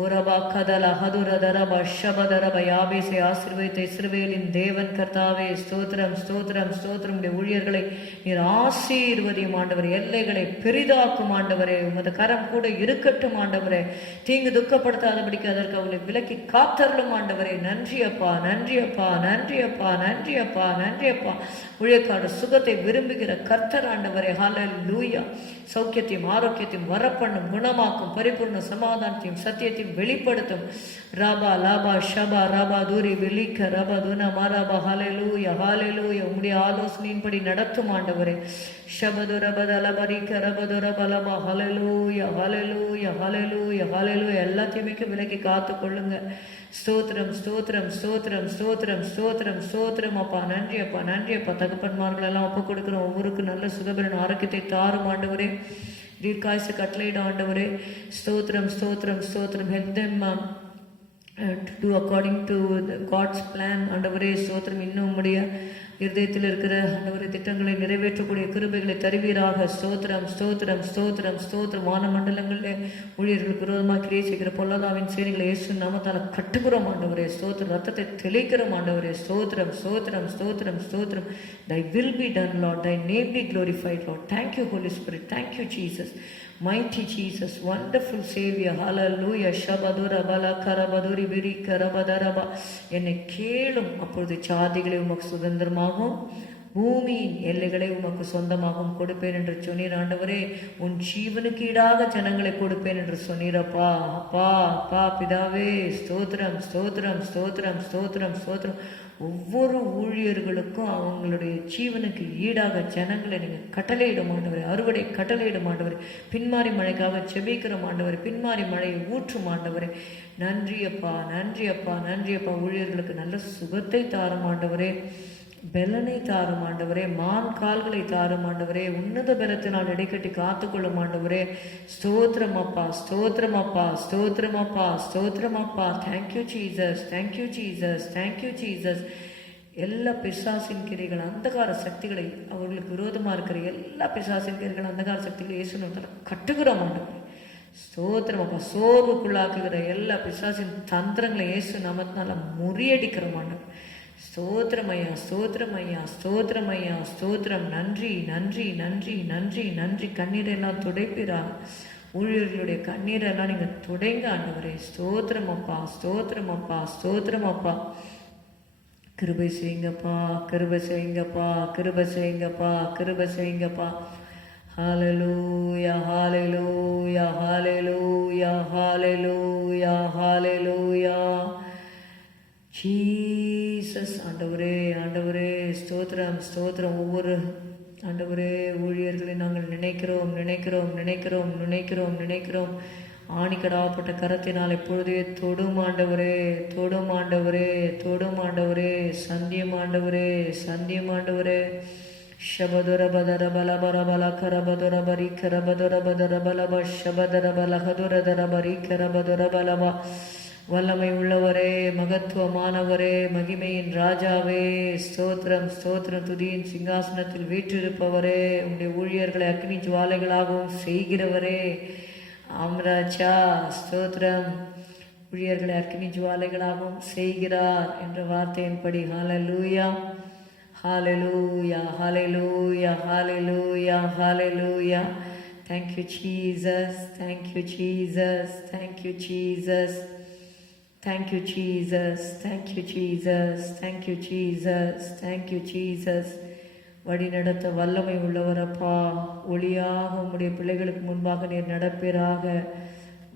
ஓரபா கதல ஹதுரதரப ஷபதரப. யாபேசை ஆசீர்வதித்த இஸ்ரவேலின் தேவன் கர்த்தாவே ஸ்தோத்திரம், ஸ்தோத்திரம், ஸ்தோத்திரம். ஊழியர்களை நீர் ஆசீர்வதியும் ஆண்டவரே. எல்லைகளை பெரிதாக்கும் ஆண்டவரே. உமது கரம் கூட இருக்கட்டும் ஆண்டவரே. தீங்கு துக்கப்படுத்தாதபடிக்கு அதற்கு அவளை விலக்கி காத்தருளும் ஆண்டவரே. நன்றி அப்பா, நன்றி அப்பா, நன்றி அப்பா, நன்றி அப்பா, நன்றி அப்பா. ஊழியக்காடு சுகத்தை விரும்புகிற கர்த்தர் ஆண்டவரே. ஹல்லேலூயா. சௌக்கியத்தையும் ஆரோக்கியத்தையும் வரப்பண்ணும், குணமாக்கும், பரிபூர்ண சமாதானத்தையும் சத்தியத்தையும் வெளிப்படுத்தும். ராபா லாபா ஷபா ராபா தூரி வெளிக்க ரபா துன மாராபா. ஹல்லேலூயா, ஹல்லேலூயா. உம்முடைய ஆலோசனையின்படி நடத்தும் ஆண்டவரே. ஷபதுரபதலபரிக்க ரபதுரபலபா. ஹல்லேலூயா, ஹல்லேலூயா, ஹல்லேலூயா, ஹல்லேலூயா. எல்லாத்தையுமே விலக்கி காத்து கொள்ளுங்க. ஸ்தோத்திரம், ஸ்தோத்திரம், ஸ்தோத்திரம், ஸ்தோத்திரம், ஸ்தோத்திரம், ஸ்தோத்திரம் அப்பா. நன்றி அப்பா, நன்றி அப்பா. தகப்பன்மார்கள் எல்லாம் ஒப்பு கொடுக்கிறோம். ஒவ்வொருக்கு நல்ல சுகபலன் ஆரோக்கியத்தை தாரும் ஆண்டவரே. தீர்க்காயுசு கட்டளையிட ஆண்டவரே. ஸ்தோத்திரம், ஸ்தோத்திரம், ஸ்தோத்திரம். Help them to do according to God's plan ஆண்டவரே. ஸ்தோத்திரம். இன்னும் உம்முடைய இருதயத்தில் இருக்கிற ஆண்டவரே திட்டங்களை நிறைவேற்றக்கூடிய கிருபைகளை தருவீராக. ஸ்தோத்திரம், ஸ்தோத்திரம், ஸ்தோத்திரம், ஸ்தோத்திரம். வான மண்டலங்களில் ஊழியர்களுக்கு விரோதமாக கிரியை செய்கிற பொல்லாதாவின் சேனைகளை இயேசு நாமத்தால் கட்டுகிறோம் ஆண்டவரே. ஸ்தோத்திரம். ரத்தத்தை தெளிக்கிறோம் ஆண்டவரே. ஸ்தோத்திரம், ஸ்தோத்திரம், ஸ்தோத்திரம், ஸ்தோத்திரம். Thy will be done, Lord. Thy name be glorified, Lord. Thank you, Holy Spirit. Thank you, Jesus. mighty Jesus, wonderful Savior. Hallelujah. Shabadura bala karabaduri biri karabadaraba. என்னை கேளும், அப்பொழுது சாதிகளை உமக்கு சுதந்திரமாகும், பூமியின் எல்லைகளை உமக்கு சொந்தமாகவும் கொடுப்பேன் என்று சொன்னீர் ஆண்டவரே. உன் ஜீவனுக்கு ஈடாக ஜனங்களை கொடுப்பேன் என்று சொன்னீரப்பா. அப்பா அப்பா பிதாவே, ஸ்தோத்திரம் ஸ்தோத்திரம் ஸ்தோத்திரம் ஸ்தோத்திரம் ஸ்தோத்திரம். ஒவ்வொரு ஊழியர்களுக்கும் அவங்களுடைய ஜீவனுக்கு ஈடாக ஜனங்களை நீங்கள் கட்டளையிட மாண்டவரே, அறுவடை கட்டளையிட மாண்டவரே, பின்மாறி மழைக்காக செபிக்கிற மாண்டவரே, பின்மாறி மழையை ஊற்று மாண்டவரே. நன்றியப்பா நன்றியப்பா நன்றியப்பா. ஊழியர்களுக்கு நல்ல சுகத்தை தார மாண்டவரே, பெலனை தாரும் ஆண்டவரே, மான் கால்களை தாரும் ஆண்டவரே, உன்னத பலத்தினால் இடைக்கட்டி காத்துக்கொள்ள மாண்டவரே. ஸ்தோத்திரம் அப்பா ஸ்தோத்திரம் அப்பா ஸ்தோத்திரம் அப்பா ஸ்தோத்திரம் அப்பா. Thank you Jesus, thank you Jesus, thank you Jesus. எல்லா பிசாசின் கிரைகள், அந்தகார சக்திகளை, அவர்களுக்கு விரோதமாக இருக்கிற எல்லா பிசாசின் கிரைகள், அந்தகார சக்திகளை இயேசு கட்டுகிறோம் ஆண்டவரே. ஸ்தோத்திரம் அப்பா. சோர்வுக்குள்ளாக்குகிற எல்லா பிசாசின் தந்திரங்களை இயேசு நாமத்தினால முறியடிக்கிறோம் ஆண்டவரே. ஸ்தோத்திரமையா ஸ்தோத்திரமையா ஸ்தோத்திரமையா ஸ்தோத்திரம். நன்றி நன்றி நன்றி நன்றி நன்றி. கண்ணீரெல்லாம் துடைப்பிறா, ஊழியர்களுடைய கண்ணீரெல்லாம் நீங்கள் துடைங்க ஆண்டவரே. ஸ்தோத்திரம் அப்பா ஸ்தோத்திரம் அப்பா ஸ்தோத்திரம் அப்பா. கிருபை செய்யுங்கப்பா கிருபை செய்யுங்கப்பா கிருபை செய்யுங்கப்பா கிருபை செய்யுங்கப்பா. ஹல்லேலூயா hallelujah hallelujah hallelujah hallelujah. Jesus. ஆண்டவரே ஆண்டவரே ஸ்தோத்திரம் ஸ்தோத்திரம். ஒவ்வொரு ஆண்டவரே ஊழியர்களை நாங்கள் நினைக்கிறோம் நினைக்கிறோம் நினைக்கிறோம் நினைக்கிறோம் நினைக்கிறோம். ஆணிக்கடாப்பட்ட கரத்தினால் எப்பொழுதே தொடும் ஆண்டவரே, தொடும் ஆண்டவரே, தொடும் ஆண்டவரே. சந்தியம் ஆண்டவரே, சந்தியம் ஆண்டவரே. ಶಬದರ ಬದರ ಬಲ ಬರ ಬಲ ಕರ ಬದರ ಬರಿ ಕರ ಬದರ ಬದರ ಬಲಬ ಶಬದರ ಬಲ ಹದುರದರ ಬರಿ ಕರ ಬದರ ಬಲಬ. வல்லமை உள்ளவரே, மகத்துவமானவரே, மகிமையின் ராஜாவே, ஸ்தோத்திரம் ஸ்தோத்திரம். துதியின் சிங்காசனத்தில் வீற்றிருப்பவரே, உங்களுடைய ஊழியர்களை அக்னி ஜுவாலைகளாகவும் செய்கிறவரே. ஆம்ராஜா ஸ்தோத்திரம். ஊழியர்களை அக்னி ஜுவாலைகளாகவும் செய்கிறார் என்ற வார்த்தையின்படி ஹல்லேலூயா hallelujah hallelujah hallelujah hallelujah. Thank you Jesus, thank you Jesus, thank you Jesus. Thank you Jesus, thank you Jesus, thank you Jesus, thank you Jesus. வழி நடத்த வல்லமை உள்ளவரப்பா. ஒளியாக உம்முடைய பிள்ளைகளுக்கு முன்பாக நீர் நடப்பீராக.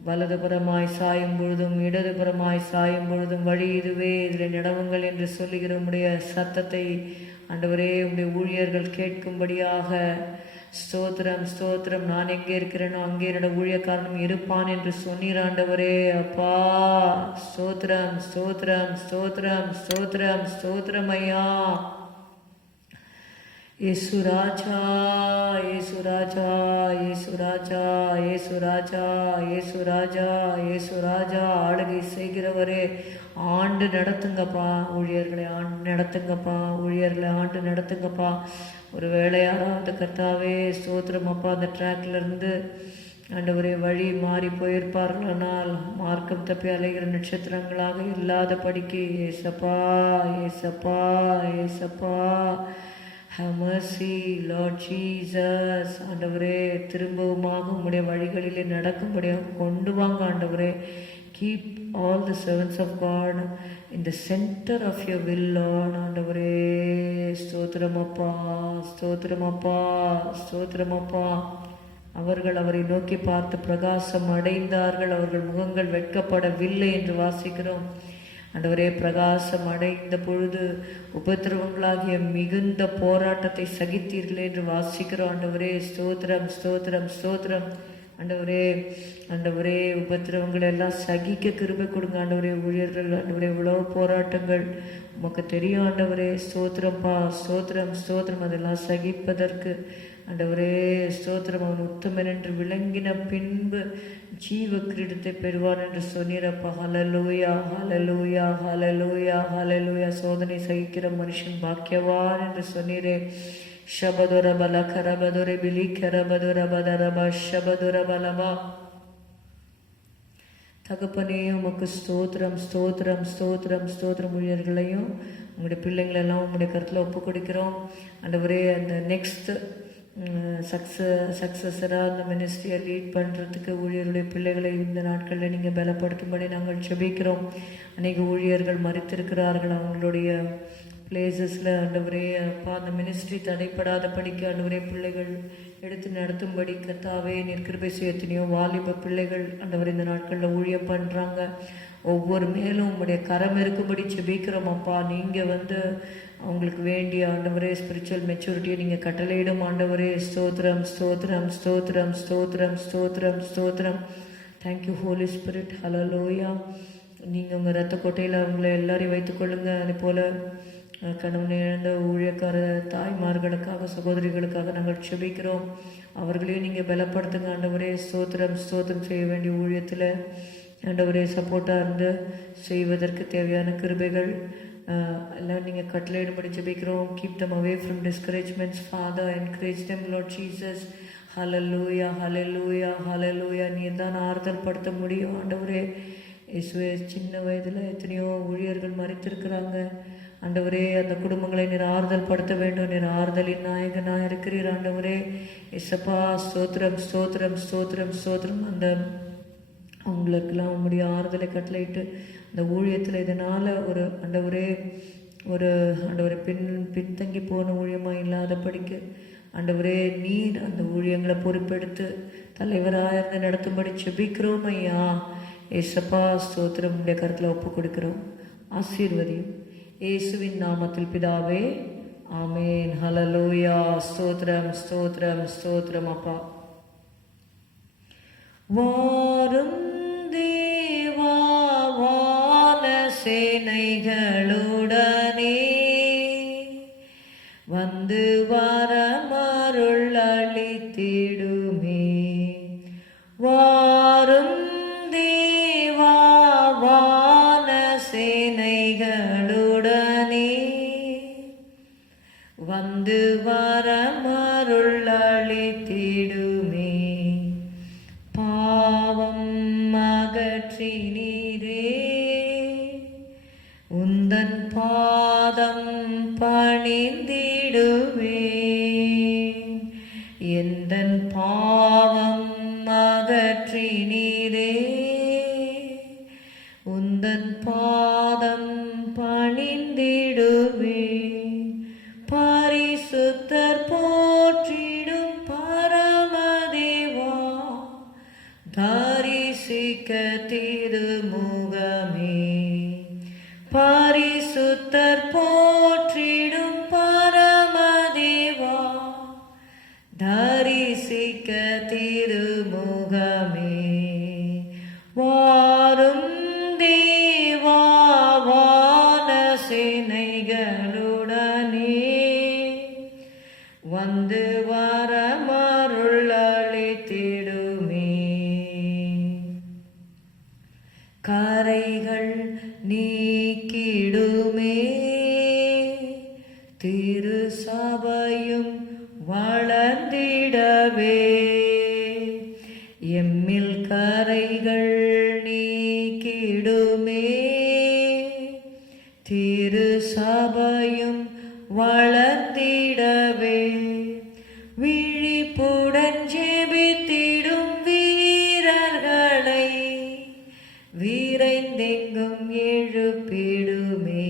வலதுபுறமாய் சாயும் பொழுதும் இடதுபுறமாய் சாயும் பொழுதும் வழி இதுவே, இதில் நடவுங்கள் என்று சொல்லுகிற உம்முடைய சத்தத்தை ஆண்டவரே உம்முடைய ஊழியர்கள் கேட்கும்படியாக. ஸ்தோத்திரம் ஸ்தோத்திரம். நான் எங்கே இருக்கிறேனோ அங்கே என்னோட ஊழியக்காரனும் இருப்பான் என்று சொன்னீர் ஆண்டவரே. அப்பா ஸ்தோத்திரம் ஸ்தோத்திரம் ஸ்தோத்திரம் ஸ்தோத்திரம் ஸ்தோத்திரம் ஐயா. இயேசு ராஜா இயேசு ராஜா இயேசு ராஜா இயேசு ராஜா இயேசு ராஜா இயேசு ராஜா. ஆளுகை செய்கிறவரே, ஆண்டு நடத்துங்கப்பா ஊழியர்களை, ஆண்டு நடத்துங்கப்பா ஊழியர்களை, ஆண்டு நடத்துங்கப்பா. ஒரு வேளையாராவது கர்த்தாவே ஸ்தோத்திரம் அப்பா, அந்த ட்ராக்ல இருந்து ஆண்டவரே வழி மாறி போயிருப்பார்களானால் மார்க்கம் தப்பி அலைகிற நட்சத்திரங்களாக இல்லாத படிக்கு ஏசப்பா ஏசப்பா ஏசப்பா. Have mercy, Lord Jesus. ஆண்டவரே திரும்பவுமாக உம்முடைய வழிகளிலே நடக்கும்படியாக கொண்டு வாங்க ஆண்டவரே. Keep all the servants of God in the center of your will, Lord. ஆண்டவரே ஸ்தோத்திரமப்பா ஸ்தோத்திரமப்பா ஸ்தோத்திரமப்பா. அவர்கள் அவரை நோக்கி பார்த்து பிரகாசம் அடைந்தார்கள், அவர்கள் முகங்கள் வெட்கப்படவில்லை என்று வாசிக்கிறோம். ஆண்டவரே பிரகாசம் அடைந்த பொழுது உபத்திரவங்களாகிய மிகுந்த போராட்டத்தை சகித்தீர்களே என்று வாசிக்கிறோம். ஆண்டவரே ஸ்தோத்திரம் ஸ்தோத்திரம் ஸ்தோத்திரம். ஆண்டவரே ஆண்டவரே உபத்திரவங்களை எல்லாம் சகிக்க கிருபை கொடுங்க ஆண்டவரே. ஊழியர்கள் ஆண்டவரே உலக போராட்டங்கள் உமக்கு தெரியும் ஆண்டவரே. ஸ்தோத்திரம்ப்பா ஸ்தோத்திரம் ஸ்தோத்திரம். அதெல்லாம் சகிப்பதற்கு ஆண்டவரே ஸ்தோத்திரம். அவன் உத்தமன் என்று விளங்கின பின்பு ஜீவ கிரீடத்தை பெறுவான் என்று சொன்னீரப்பா. ஹல்லேலூயா ஹல்லேலூயா ஹல்லேலூயா ஹல்லேலூயா. சோதனை சகிக்கிற மனுஷன் பாக்கியவான் என்று சொன்னீரே. ஷபதுர பல கரபதுரை பிலி கரபதுர பதரபா ஷபதுர பலபா. தகப்பனே உமக்கு ஸ்தோத்திரம் ஸ்தோத்திரம் ஸ்தோத்திரம் ஸ்தோத்திரம். ஊழியர்களையும் உங்களுடைய பிள்ளைங்களெல்லாம் உங்களுடைய கருத்தில் ஒப்பு கொடுக்கிறோம் ஆண்டவரே. அந்த நெக்ஸ்ட் சக்ஸஸராக அந்த மினிஸ்ட்ரியை லீட் பண்ணுறதுக்கு ஊழியருடைய பிள்ளைகளை இந்த நாட்களில் நீங்கள் பலப்படுத்தும்படி நாங்கள் ஜெபிக்கிறோம். அநேக ஊழியர்கள் மறித்திருக்கிறார்கள். அவங்களுடைய பிளேசஸில் ஆண்டவரே அப்பா அந்த மினிஸ்ட்ரி தடைப்படாத படிக்க ஆண்டவரே பிள்ளைகள் எடுத்து நடத்தும்படி கர்த்தாவே நீர் கிருபை செய்ய. எத்தனையோ வாலிப பிள்ளைகள் ஆண்டவர் இந்த நாட்களில் ஊழியம் பண்ணுறாங்க. ஒவ்வொரு மேலும் உங்களுடைய கரம் இருக்கும்படி ஜெபிக்கிறோம் அப்பா. நீங்கள் அவங்களுக்கு வேண்டிய ஆண்டவரே ஸ்பிரிச்சுவல் மெச்சூரிட்டியை நீங்கள் கட்டளையிடும் ஆண்டவரே. ஸ்தோத்திரம் ஸ்தோத்திரம் ஸ்தோத்திரம் ஸ்தோத்திரம் ஸ்தோத்திரம் ஸ்தோத்திரம். Thank you Holi Spirit. ஹல்லேலூயா. நீங்கள் உங்கள் ரத்த கோட்டையில் அவங்கள எல்லாரையும் வைத்துக்கொள்ளுங்க. அதே போல் கணவனை இழந்த ஊழியக்கார தாய்மார்களுக்காக சகோதரிகளுக்காக நாங்கள் ஜெபிக்கிறோம். அவர்களையும் நீங்கள் பலப்படுத்துங்க ஆண்டவரே. ஸ்தோத்திரம் ஸ்தோத்திரம். செய்ய வேண்டிய ஊழியத்தில் ஆண்டவரே சப்போர்ட்டாக இருந்து செய்வதற்கு தேவையான கிருபைகள் எல்லாம் நீங்கள் கட்டளையிடும்படி ஜெபிக்கிறோம். Keep them away from discouragements Father. Encourage them Lord Jesus. Hallelujah hallelujah hallelujah. நீர் தான் ஆறுதல் படுத்த முடியும் ஆண்டவரே. இயேசுவே சின்ன வயதில் எத்தனையோ ஊழியர்கள் மறித்திருக்கிறாங்க ஆண்டவரே. அந்த குடும்பங்களை நீர் ஆறுதல் படுத்த வேண்டும். நீர் ஆறுதலின் நாயகனாக இருக்கிறீர் ஆண்டவரே. இசப்பா ஸ்தோத்திரம் ஸ்தோத்திரம் ஸ்தோத்திரம் ஸ்தோத்திரம். அந்த அவங்களுக்கெல்லாம் உங்களுடைய ஆறுதலை கட்டளையிட்டு அந்த ஊழியத்தில் இதனால் ஒரு ஆண்டவரே பின்தங்கி போன ஊழியமாக இல்லாத படிக்க ஆண்டவரே நீர் அந்த ஊழியங்களை பொறுப்பெடுத்து தலைவராக இருந்து நடத்தும்படி ஜெபிக்கிறோம் ஐயா. ஏசப்பா ஸ்தோத்திரம். உடைய கருத்தில் ஒப்பு கொடுக்கிறோம். ஆசீர்வதியும் இயேசுவின் நாமத்தில் பிதாவே, ஆமேன். ஹல்லேலூயா. ஸ்தோத்திரம் ஸ்தோத்திரம் ஸ்தோத்திரம் அப்பா. வாரும் தேவா வான சேனைகளுடனே வந்து வரமருள் அளித்திடுமே. வாரும் தேவா வான சேனைகளுடனே வந்து வரமருள் அளித்திடுமே. பாவம் அகற்றினீரே உந்தன் பாதம் பணிந்திடுவேன். எந்தன் பாவம் அகற்றினீரே உந்தன் பாதம் பணிந்திடுவேன். பரிசுத்தர் போற்றிடும் பரமதேவா தரிசிக்க திருமுகமே. பரிசுத்தர் போற்றிடும் பரமதேவா தரிசிக்க திருமுகமே. வாரும் தேவா வான சேனைகளுடனே வந்து வரமருள் அளித்திடுமே. கரைகள் நீக்கிடுமே திரு சபையும் வளர்ந்திடவே. எம்மில் கரைகள் நீக்கிடுமே திரு சபையும் வளர்ந்திடவே. விழிப்புடன் ஜெபித்திடும் வீரர்களை விரைந்தெங்கும் எழுப்பிடுமே.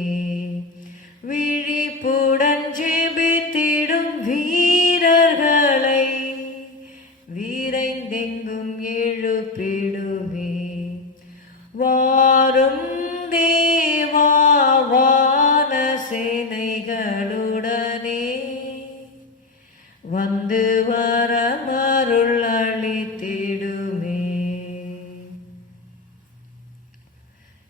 விழிப்புடன் ஜெபித்திடும் வீரர்களை விரைந்தெங்கும் எழுப்பிடுமே. வாரும் தேவா வான சேனைகளுடனே வந்து வரமருள் அளித்திடுமே.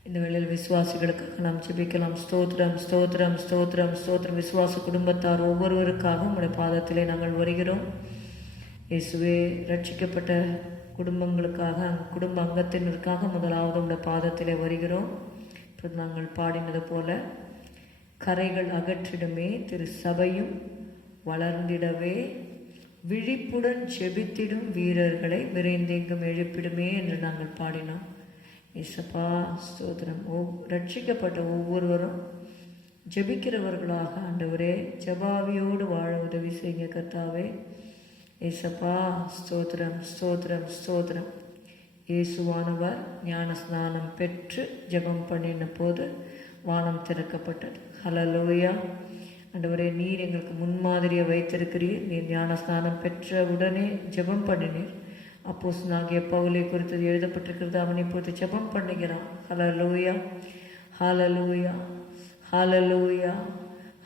இந்த வேளையில் விசுவாசிகளுக்காக நாம் ஜெபிக்கலாம். ஸ்தோத்திரம் ஸ்தோத்திரம் ஸ்தோத்திரம் ஸ்தோத்திரம். விசுவாச குடும்பத்தார் ஒவ்வொருவருக்காக உங்களுடைய பாதத்திலே நாங்கள் வருகிறோம். இயேசுவே ரட்சிக்கப்பட்ட குடும்பங்களுக்காக குடும்ப அங்கத்தினருக்காக முதலாவது உங்களுடைய பாதத்திலே வருகிறோம். இப்போது நாங்கள் பாடினது போல கரைகள் அகற்றிடுமே திரு சபையும் வளர்ந்திடவே. விழிப்புடன் செபித்திடும் வீரர்களை விரைந்தெங்கும் எழுப்பிடுமே என்று நாங்கள் பாடினோம். இசப்பா ஸ்தோத்திரம். ரட்சிக்கப்பட்ட ஒவ்வொருவரும் ஜெபிக்கிறவர்களாக ஆண்டவரே ஜபாவியோடு வாழ உதவி செய்யுங்க கர்த்தாவே. ஏசப்பா ஸ்தோத்திரம் ஸ்தோத்திரம் ஸ்தோத்திரம். இயேசுவானவர் ஞான ஸ்நானம் பெற்று ஜெபம் பண்ணின போது வானம் திறக்கப்பட்டது. ஹல்லேலூயா. ஆண்டவரே, நீர் எங்களுக்கு முன்மாதிரியை வைத்திருக்கிறீர். நீர் ஞான ஸ்நானம் பெற்ற உடனே ஜெபம் பண்ணினீர். அப்போஸ்தலனாகிய பவுலை குறித்து எழுதப்பட்டிருக்கிறது. அவனை இப்போது ஜெபம் பண்ணுகிறான். ஹல்லேலூயா ஹல்லேலூயா ஹல்லேலூயா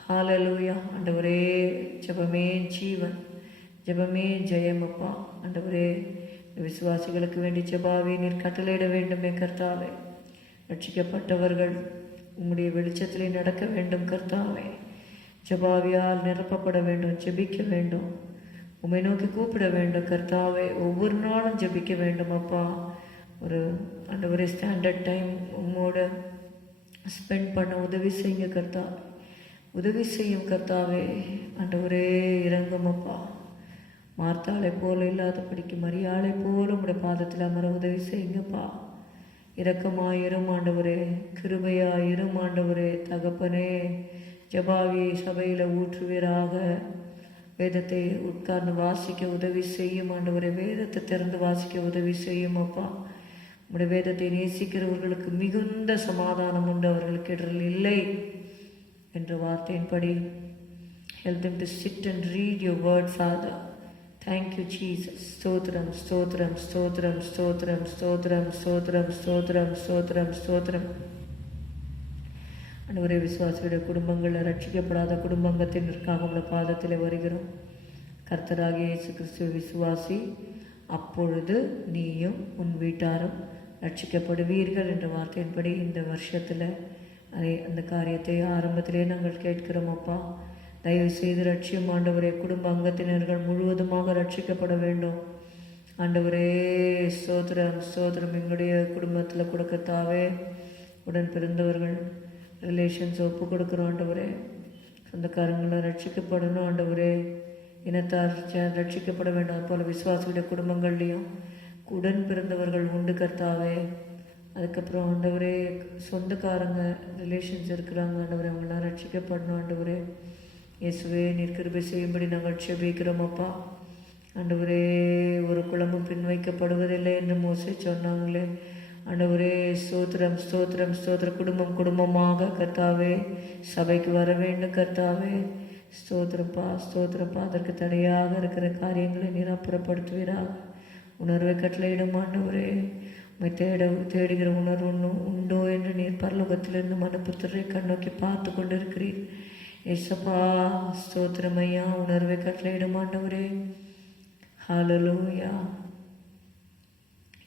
ஹல்லேலூயா. ஆண்டவரே, ஜெபமே ஜீவன், ஜெபமே ஜெயமப்பா. ஆண்டவரே, விசுவாசிகளுக்கு வேண்டி ஜெபாவை நீர் கட்டளையிட வேண்டுமே கர்த்தாவே. ரட்சிக்கப்பட்டவர்கள் உம்முடைய வெளிச்சத்திலே நடக்க வேண்டும் கர்த்தாவே. ஜெபாவியால் நிரப்பப்பட வேண்டும், ஜெபிக்க வேண்டும், உம்மை நோக்கி கூப்பிட வேண்டும் கர்த்தாவே. ஒவ்வொரு நாளும் ஜெபிக்க வேண்டும் அப்பா. ஒரு ஆண்டவரே ஸ்டாண்டர்ட் டைம் உம்மோட ஸ்பெண்ட் பண்ண உதவி செய்யுங்க கர்த்தாவே, உதவி செய்யும் கர்த்தாவே. ஆண்டவரே இறங்கும் அப்பா. மார்த்தாளை போல இல்லாதபடிக்கு மரியாளை போல உங்களுடைய பாதத்தில் அமர உதவி செய்யுங்கப்பா. இரக்கமாயிரும் ஆண்டவரே, கிருபையாயிரும் ஆண்டவரே. தகப்பனே, ஜெபாவியை சபையில் ஊற்றுவீராக. வேதத்தை உட்கார்ந்து வாசிக்க உதவி செய்யும் ஆண்டவரே. வேதத்தை திறந்து வாசிக்க உதவி செய்யும் அப்பா. உங்களுடைய வேதத்தை நேசிக்கிறவர்களுக்கு மிகுந்த சமாதானம் உண்டு, அவர்களுக்கு இடரில் இல்லை என்ற வார்த்தையின்படி help them to sit and read your word, Father. Thank you, Jesus. ஸ்தோத்திரம் ஸ்தோத்திரம் ஸ்தோத்திரம் ஸ்தோத்திரம் ஸ்தோத்திரம் ஸ்தோத்திரம் ஸ்தோத்திரம் ஸ்தோத்திரம் ஸ்தோத்திரம். ஆண்டவரே, விசுவாசியுடைய குடும்பங்களில் ரட்சிக்கப்படாத குடும்பத்தினருக்காக உள்ள பாதத்தில் வருகிறோம். கர்த்தராகிய இயேசு கிறிஸ்துவ விசுவாசி, அப்பொழுது நீயும் உன் வீட்டாரும் ரட்சிக்கப்படுவீர்கள் என்ற வார்த்தையின்படி இந்த வருஷத்தில் அந்த காரியத்தை ஆரம்பத்திலே நாங்கள் கேட்கிறோம் அப்பா. தயவு செய்து ரட்சியம் ஆண்டவரே. குடும்ப அங்கத்தினர்கள் முழுவதுமாக ரட்சிக்கப்பட வேண்டும் ஆண்டவரே. ஸ்தோத்திரம் ஸ்தோத்திரம். எங்களுடைய குடும்பத்தில் கொடுக்கத்தாவே உடன் பிறந்தவர்கள் ரிலேஷன்ஸ் ஒப்பு கொடுக்குறோம் ஆண்டவரே. சொந்தக்காரங்களை ரட்சிக்கப்படணும் ஆண்டவரே. இனத்தார் ரட்சிக்கப்பட வேண்டும். அதுபோல் விசுவாசியுடைய குடும்பங்கள்லேயும் உடன் பிறந்தவர்கள் உண்டு கர்த்தாவே. அதுக்கப்புறம் ஆண்டவரே, சொந்தக்காரங்க ரிலேஷன்ஸ் இருக்கிறாங்க ஆண்டவரே, அவங்களாம் ரட்சிக்கப்படணும் ஆண்டவரே. இயேசுவே, நீர் கிருபை செய்யும்படி நாங்கள் ஜெபிக்கிறோம் அப்பா. ஆண்டவரே, ஒரு குளமும் பின் வைக்கப்படுவதில்லை என்று மோசே சொன்னாங்களே ஆண்டவரே. ஸ்தோத்திரம் ஸ்தோத்திரம் ஸ்தோத்திரம். குடும்பம் குடும்பமாக கர்த்தாவே சபைக்கு வர வேண்டும் கர்த்தாவே. ஸ்தோத்திரப்பா ஸ்தோத்திரப்பா. அதற்கு தடையாக இருக்கிற காரியங்களை நீர் அப்புறப்படுத்துவீராக. உணர்வை கட்டளையிடும் ஆண்டவரே. உம்மை தேடுகிற உணர்வு உண்டோ என்று நீர் பரலோகத்திலிருந்து மனுபுத்திரை கண்ணோக்கி பார்த்து கொண்டிருக்கிறீர். ஏசப்பா ஸ்தோத்திரமையா. உணர்வை கட்டளையிடும் ஆண்டவரே. ஹல்லேலூயா.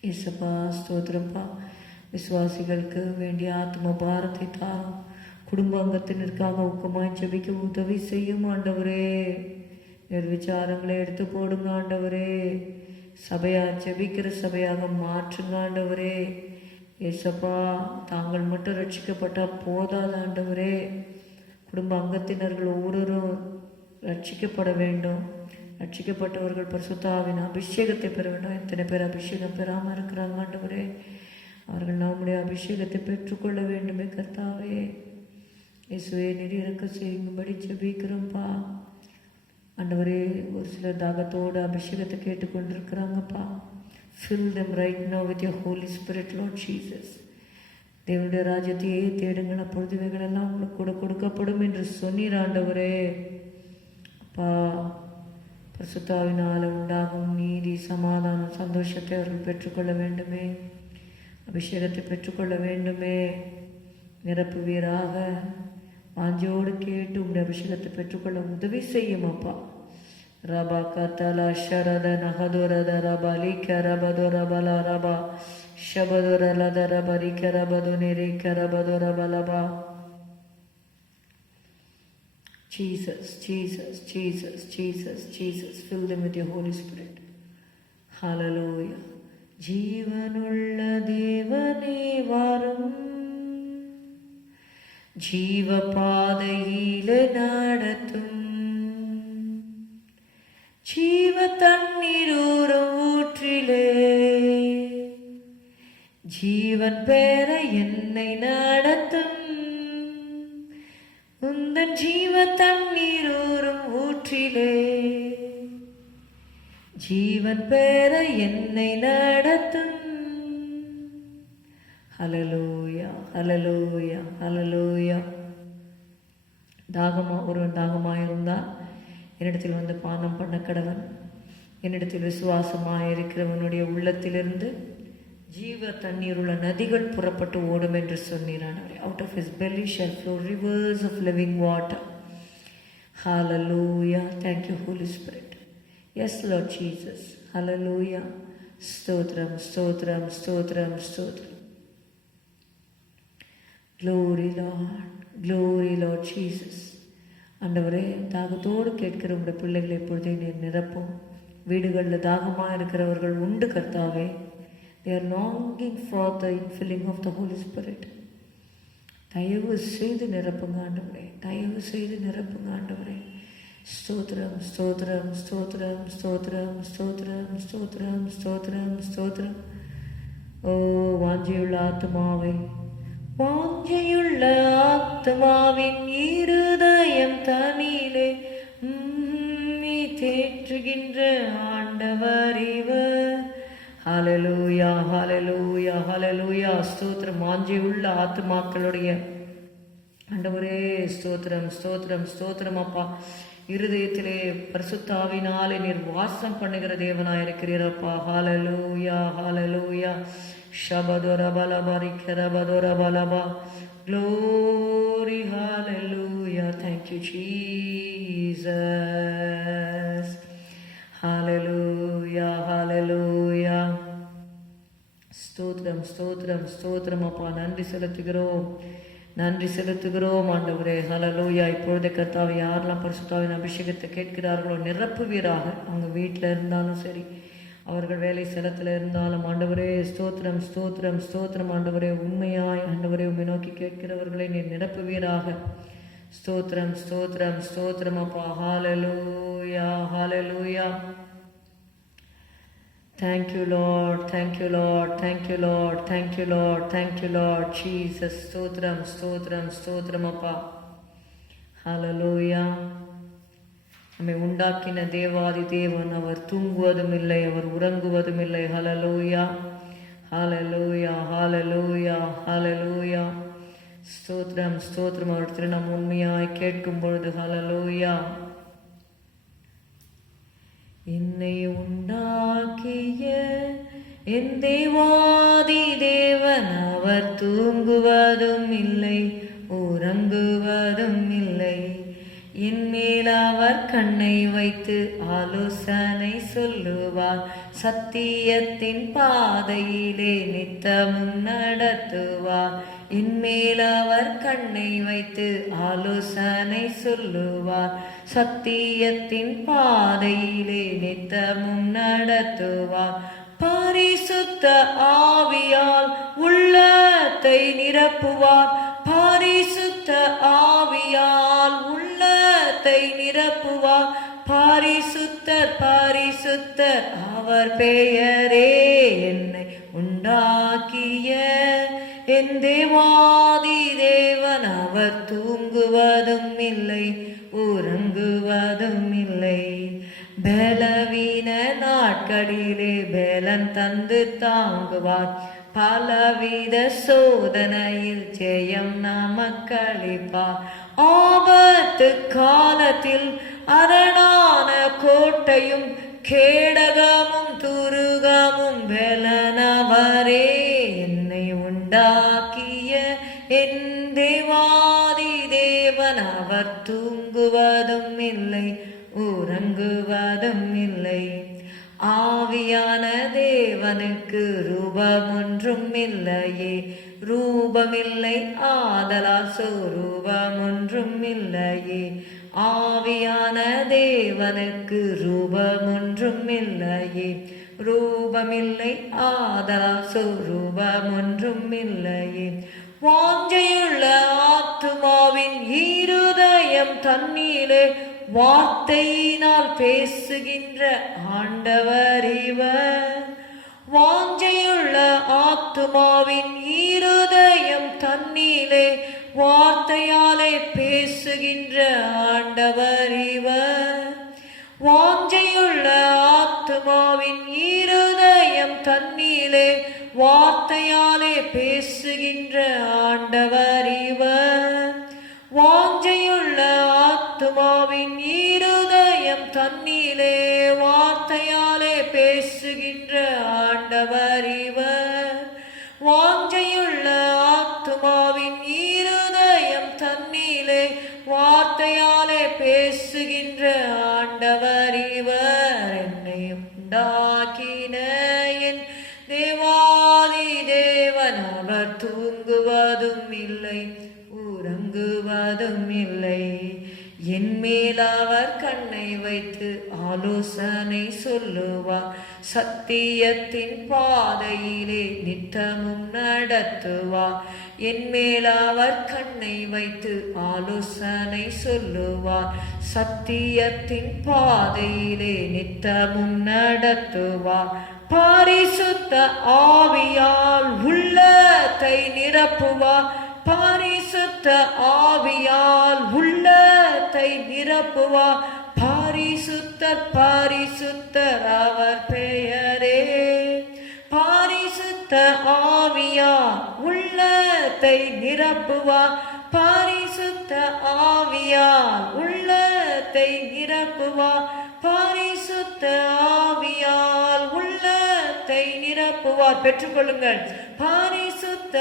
ஏசப்பா ஸ்தோத்திரப்பா. விசுவாசிகளுக்கு வேண்டிய ஆத்ம பாரத்தை தாரும். குடும்ப அங்கத்தினருக்காக ஊக்கமாய் ஜெபிக்க உதவி செய்யும் ஆண்டவரே. நிர்விச்சாரங்களை எடுத்து போடுங்க ஆண்டவரே. சபையா ஜெபிக்கிற சபையாக மாற்றுங்க ஆண்டவரே. ஏசப்பா, தாங்கள் மட்டும் ரட்சிக்கப்பட்டால் போதாத ஆண்டவரே. குடும்ப அங்கத்தினர்கள் ஒவ்வொருவரும் ரட்சிக்கப்பட வேண்டும். ரட்சிக்கப்பட்டவர்கள் பரிசுத்தாவின் அபிஷேகத்தை பெற வேண்டும். எத்தனை பேர் அபிஷேகம் பெறாமல் இருக்கிறாங்க ஆண்டவரே. அவர்கள் நம்முடைய அபிஷேகத்தை பெற்றுக்கொள்ள வேண்டுமே கர்த்தாவே. இயேசுவே, நீர் இறக்க செய்யும்படி ஜெபிக்கிறோம்ப்பா ஆண்டவரே. ஒரு சிலர் தாகத்தோடு அபிஷேகத்தை கேட்டுக்கொண்டிருக்கிறாங்கப்பா. Fill them right now with your Holy Spirit, Lord Jesus. தேவனுடைய ராஜ்யத்தையே தேடுங்கள், அப்பொழுது இவைகளெல்லாம் உங்களுக்கு கூட கொடுக்கப்படும் என்று சொன்னீர் ஆண்டவரே. அப்பா, பரிசுத்தாவினால் உண்டாகும் நீதி, சமாதானம், சந்தோஷத்தை அவர்கள் பெற்றுக்கொள்ள வேண்டுமே. அபிஷேகத்தை பெற்றுக்கொள்ள வேண்டுமே. நிரப்புவீராக. வாஞ்சோடு கேட்டு உங்களுடைய அபிஷேகத்தை பெற்றுக்கொள்ள உதவி செய்யும் அப்பா. ரபா கத்தலா ஷரத நகதுரத ரபா லீக்க ரபது ரபலா ரபா ஷபதுரலத ரபரிக்க ரபது நெரிக்க ரபது ரபலபா. Jesus, Jesus, Jesus, Jesus, Jesus. Fill them with your Holy Spirit. Hallelujah. ஜீவனுள்ள தேவனே வாரும். ஜீவ பாதையில நடத்தும். ஜீவ தண்ணீரூரும் ஊற்றிலே ஜீவன் பெற என்னை நடத்தும். உந்தன் ஜீவ தண்ணீரூரும் ஊற்றிலே ஜீவன் பெற என்னை நடத்தும். ஹல்லேலூயா, ஹல்லேலூயா, ஹல்லேலூயா. ஒருவன் தாகமாயிருந்தால் என்னிடத்தில் வந்து பானம் பண்ண கடவன். என்னிடத்தில் விசுவாசமாயிருக்கிறவனுடைய உள்ளத்திலிருந்து ஜீவ தண்ணீர் உள்ள நதிகள் புறப்பட்டு ஓடும் என்று சொன்னான். Out of his belly shall flow rivers of living water. Hallelujah. Thank you, Holy Spirit. Yes, Lord Jesus. Hallelujah. Stotram, stotram, stotram, stotram. Glory, Lord. Glory, Lord Jesus. ஆண்டவரே, தாகத்தோடு கேட்கிற உடைய பிள்ளைகளை எப்பொழுதே நீர் நிரப்பும். வீடுகளில் தாகமாக இருக்கிறவர்கள் உண்டு கர்த்தாவே. They are longing for the infilling of the Holy Spirit. தயவு செய்து நிரப்புங்க ஆண்டவரே, தயவு செய்து நிரப்புங்க ஆண்டவரே. ஸ்தோத்திரம், ஸ்தோத்திரம், ஸ்தோத்திரம், ஸ்தோத்திரம், ஸ்தோத்திரம், ஸ்தோத்திரம், ஸ்தோத்திரம், ஸ்தோத்திரம். ஓ வாஞ்சியுள்ள ஆத்மாவை, வாஞ்சையுள்ள ஆத்மாவின் இருதயம் தனிலே நீ தேற்றுகின்ற ஆண்டவர் இவர். ஹல்லேலூயா, ஹல்லேலூயா, ஹல்லேலூயா. ஸ்தோத்திரம். வாஞ்சையுள்ள ஆத்மாக்களுடைய ஆண்டவரே ஸ்தோத்திரம், ஸ்தோத்திரம், ஸ்தோத்திரம். அப்பா, இருதயத்திலே பரிசுத்த ஆவியினாலே நீர் வாசம் பண்ணுகிற தேவனாயிருக்கிறீரப்பா. ஹல்லேலூயா, ஹல்லேலூயா. Shabadora balaba rikarabadora balaba. Glory, hallelujah. Thank you, Jesus. Hallelujah, hallelujah. ஸ்தோத்திரம், ஸ்தோத்திரம், ஸ்தோத்திரம். அப்பா, நன்றி செலுத்துகிறோம், நன்றி செலுத்துகிறோம் ஆண்டவரே. ஹல்லேலூயா. இப்பொழுது கர்த்தாவே, யாரெல்லாம் பரிசுத்தாவின் அபிஷேகத்தை கேட்கிறார்களோ நிரப்புவீராக. அவங்க வீட்டில் இருந்தாலும் சரி, அவர்கள் வேலை ஸ்தலத்தில் இருந்தாலும் ஆண்டவரே ஸ்தோத்திரம், ஸ்தோத்திரம், ஸ்தோத்திரம். ஆண்டவரே, உண்மையாய் ஆண்டவரே உம்மை நோக்கி கேட்கிறவர்களை நீர் நிரப்புவீராக. ஸ்தோத்திரம், ஸ்தோத்திரம், ஸ்தோத்திரம் அப்பா. ஹல்லேலூயா, ஹல்லேலூயா. Thank you, Lord, thank you, Lord, thank you, Lord, thank you, Lord, thank you, Lord Jesus. ஸ்தோத்திரம், ஸ்தோத்திரம், ஸ்தோத்திரம் அப்பா. ஹல்லேலூயா. நம்மை உண்டாக்கின தேவாதி தேவன், அவர் தூங்குவதும் இல்லை, அவர் உறங்குவதும் இல்லை. ஹல்லேலூயா, ஹல்லேலூயா, ஹல்லேலூயா, ஹல்லேலூயா. ஸ்தோத்திரம், ஸ்தோத்திரம். அவரிடத்தில் நாம் உண்மையாய் கேட்கும் பொழுது ஹல்லேலூயா. என்னை உண்டாக்கிய என் தேவாதி தேவன், அவர் தூங்குவதும் இல்லை, உறங்குவதும் இல்லை. என்மேல் அவர் கண்ணை வைத்து ஆலோசனை சொல்லுவார். சத்தியத்தின் பாதையிலே நித்தமும் நடத்துவார். என்மேல் அவர் கண்ணை வைத்து ஆலோசனை சொல்லுவார். சத்தியத்தின் பாதையிலே நித்தமும் நடத்துவார். பரிசுத்த ஆவியால் உள்ளத்தை நிரப்புவார். பரிசுத்த ஆவியால் உள்ளத்தை நிரப்புவார். பரிசுத்தர், பரிசுத்தர் அவர் பெயரே. என்னை உண்டாக்கிய என் தேவாதி தேவன், அவர் தூங்குவதும் இல்லை, உறங்குவதும் இல்லை. பலவீன நாட்களிலே பலன் தந்து தாங்குவார். பலவித சோதனையில் ஜெயம் நமக்களிப்பார். ஆபத்து காலத்தில் அரணான கோட்டையும் கேடகமும் துருகமும் பலனவரே. என்னை உண்டாக்கிய என் தேவாதி தேவன், அவர் தூங்குவதும் இல்லை, உறங்குவதும் இல்லை. ஆவியான தேவனுக்கு ரூபம் ஒன்றும் இல்லையே, ரூபமில்லை ஆதலால் சொரூபம் ஒன்றும் இல்லையே. ஆவியான தேவனுக்கு ரூபம் ஒன்றும் இல்லையே, ரூபமில்லை ஆதலால் சொரூபம் ஒன்றும் இல்லையே. வாஞ்சையுள்ள ஆத்துமாவின் இருதயம் தண்ணீரே, வார்த்தையினால் பேசுகின்ற ஆண்டவர் இவர். வாஞ்சையுள்ள ஆத்துமாவின் இருதயம் தண்ணீரே, வார்த்தையாலே பேசுகின்ற ஆண்டவர் இவர். வாஞ்சையுள்ள ஆத்துமா ஆத்துமாவின் இருதயம் தன்னிலே வார்த்தையாலே பேசுகின்ற ஆண்டவர் இவர். வாஞ்சையுள்ள ஆத்துமாவின் இருதயம் தன்னிலே வார்த்தையாலே பேசுகின்ற ஆண்டவர் இவர். என்னை உண்டாக்கின என் தேவாதி தேவன் அவர் தூங்குவதும் இல்லை உறங்குவதும் இல்லை. என் மேல் அவர் கண்ணை வைத்து ஆலோசனை சொல்லுவார். சத்தியத்தின் பாதையிலே நித்தமும் நடத்துவார். என் மேல் அவர் கண்ணை வைத்து ஆலோசனை சொல்லுவார். சத்தியத்தின் பாதையிலே நித்தமும் நடத்துவார். பரிசுத்த ஆவியால் உள்ளத்தை நிரப்புவார். பரிசுத்த ஆவியால் உள்ளத்தை நிரப்புவார். பரிசுத்தர் பரிசுத்தர் அவர் பெயரே. பரிசுத்த ஆவியால் உள்ளத்தை நிரப்புவார். பரிசுத்த ஆவியால் உள்ளத்தை நிரப்புவார். பரிசுத்த ஆவியால் உள்ளத்தை நிரப்புவார். பெற்றுக்கொள்ளுங்கள். பரிசுத்த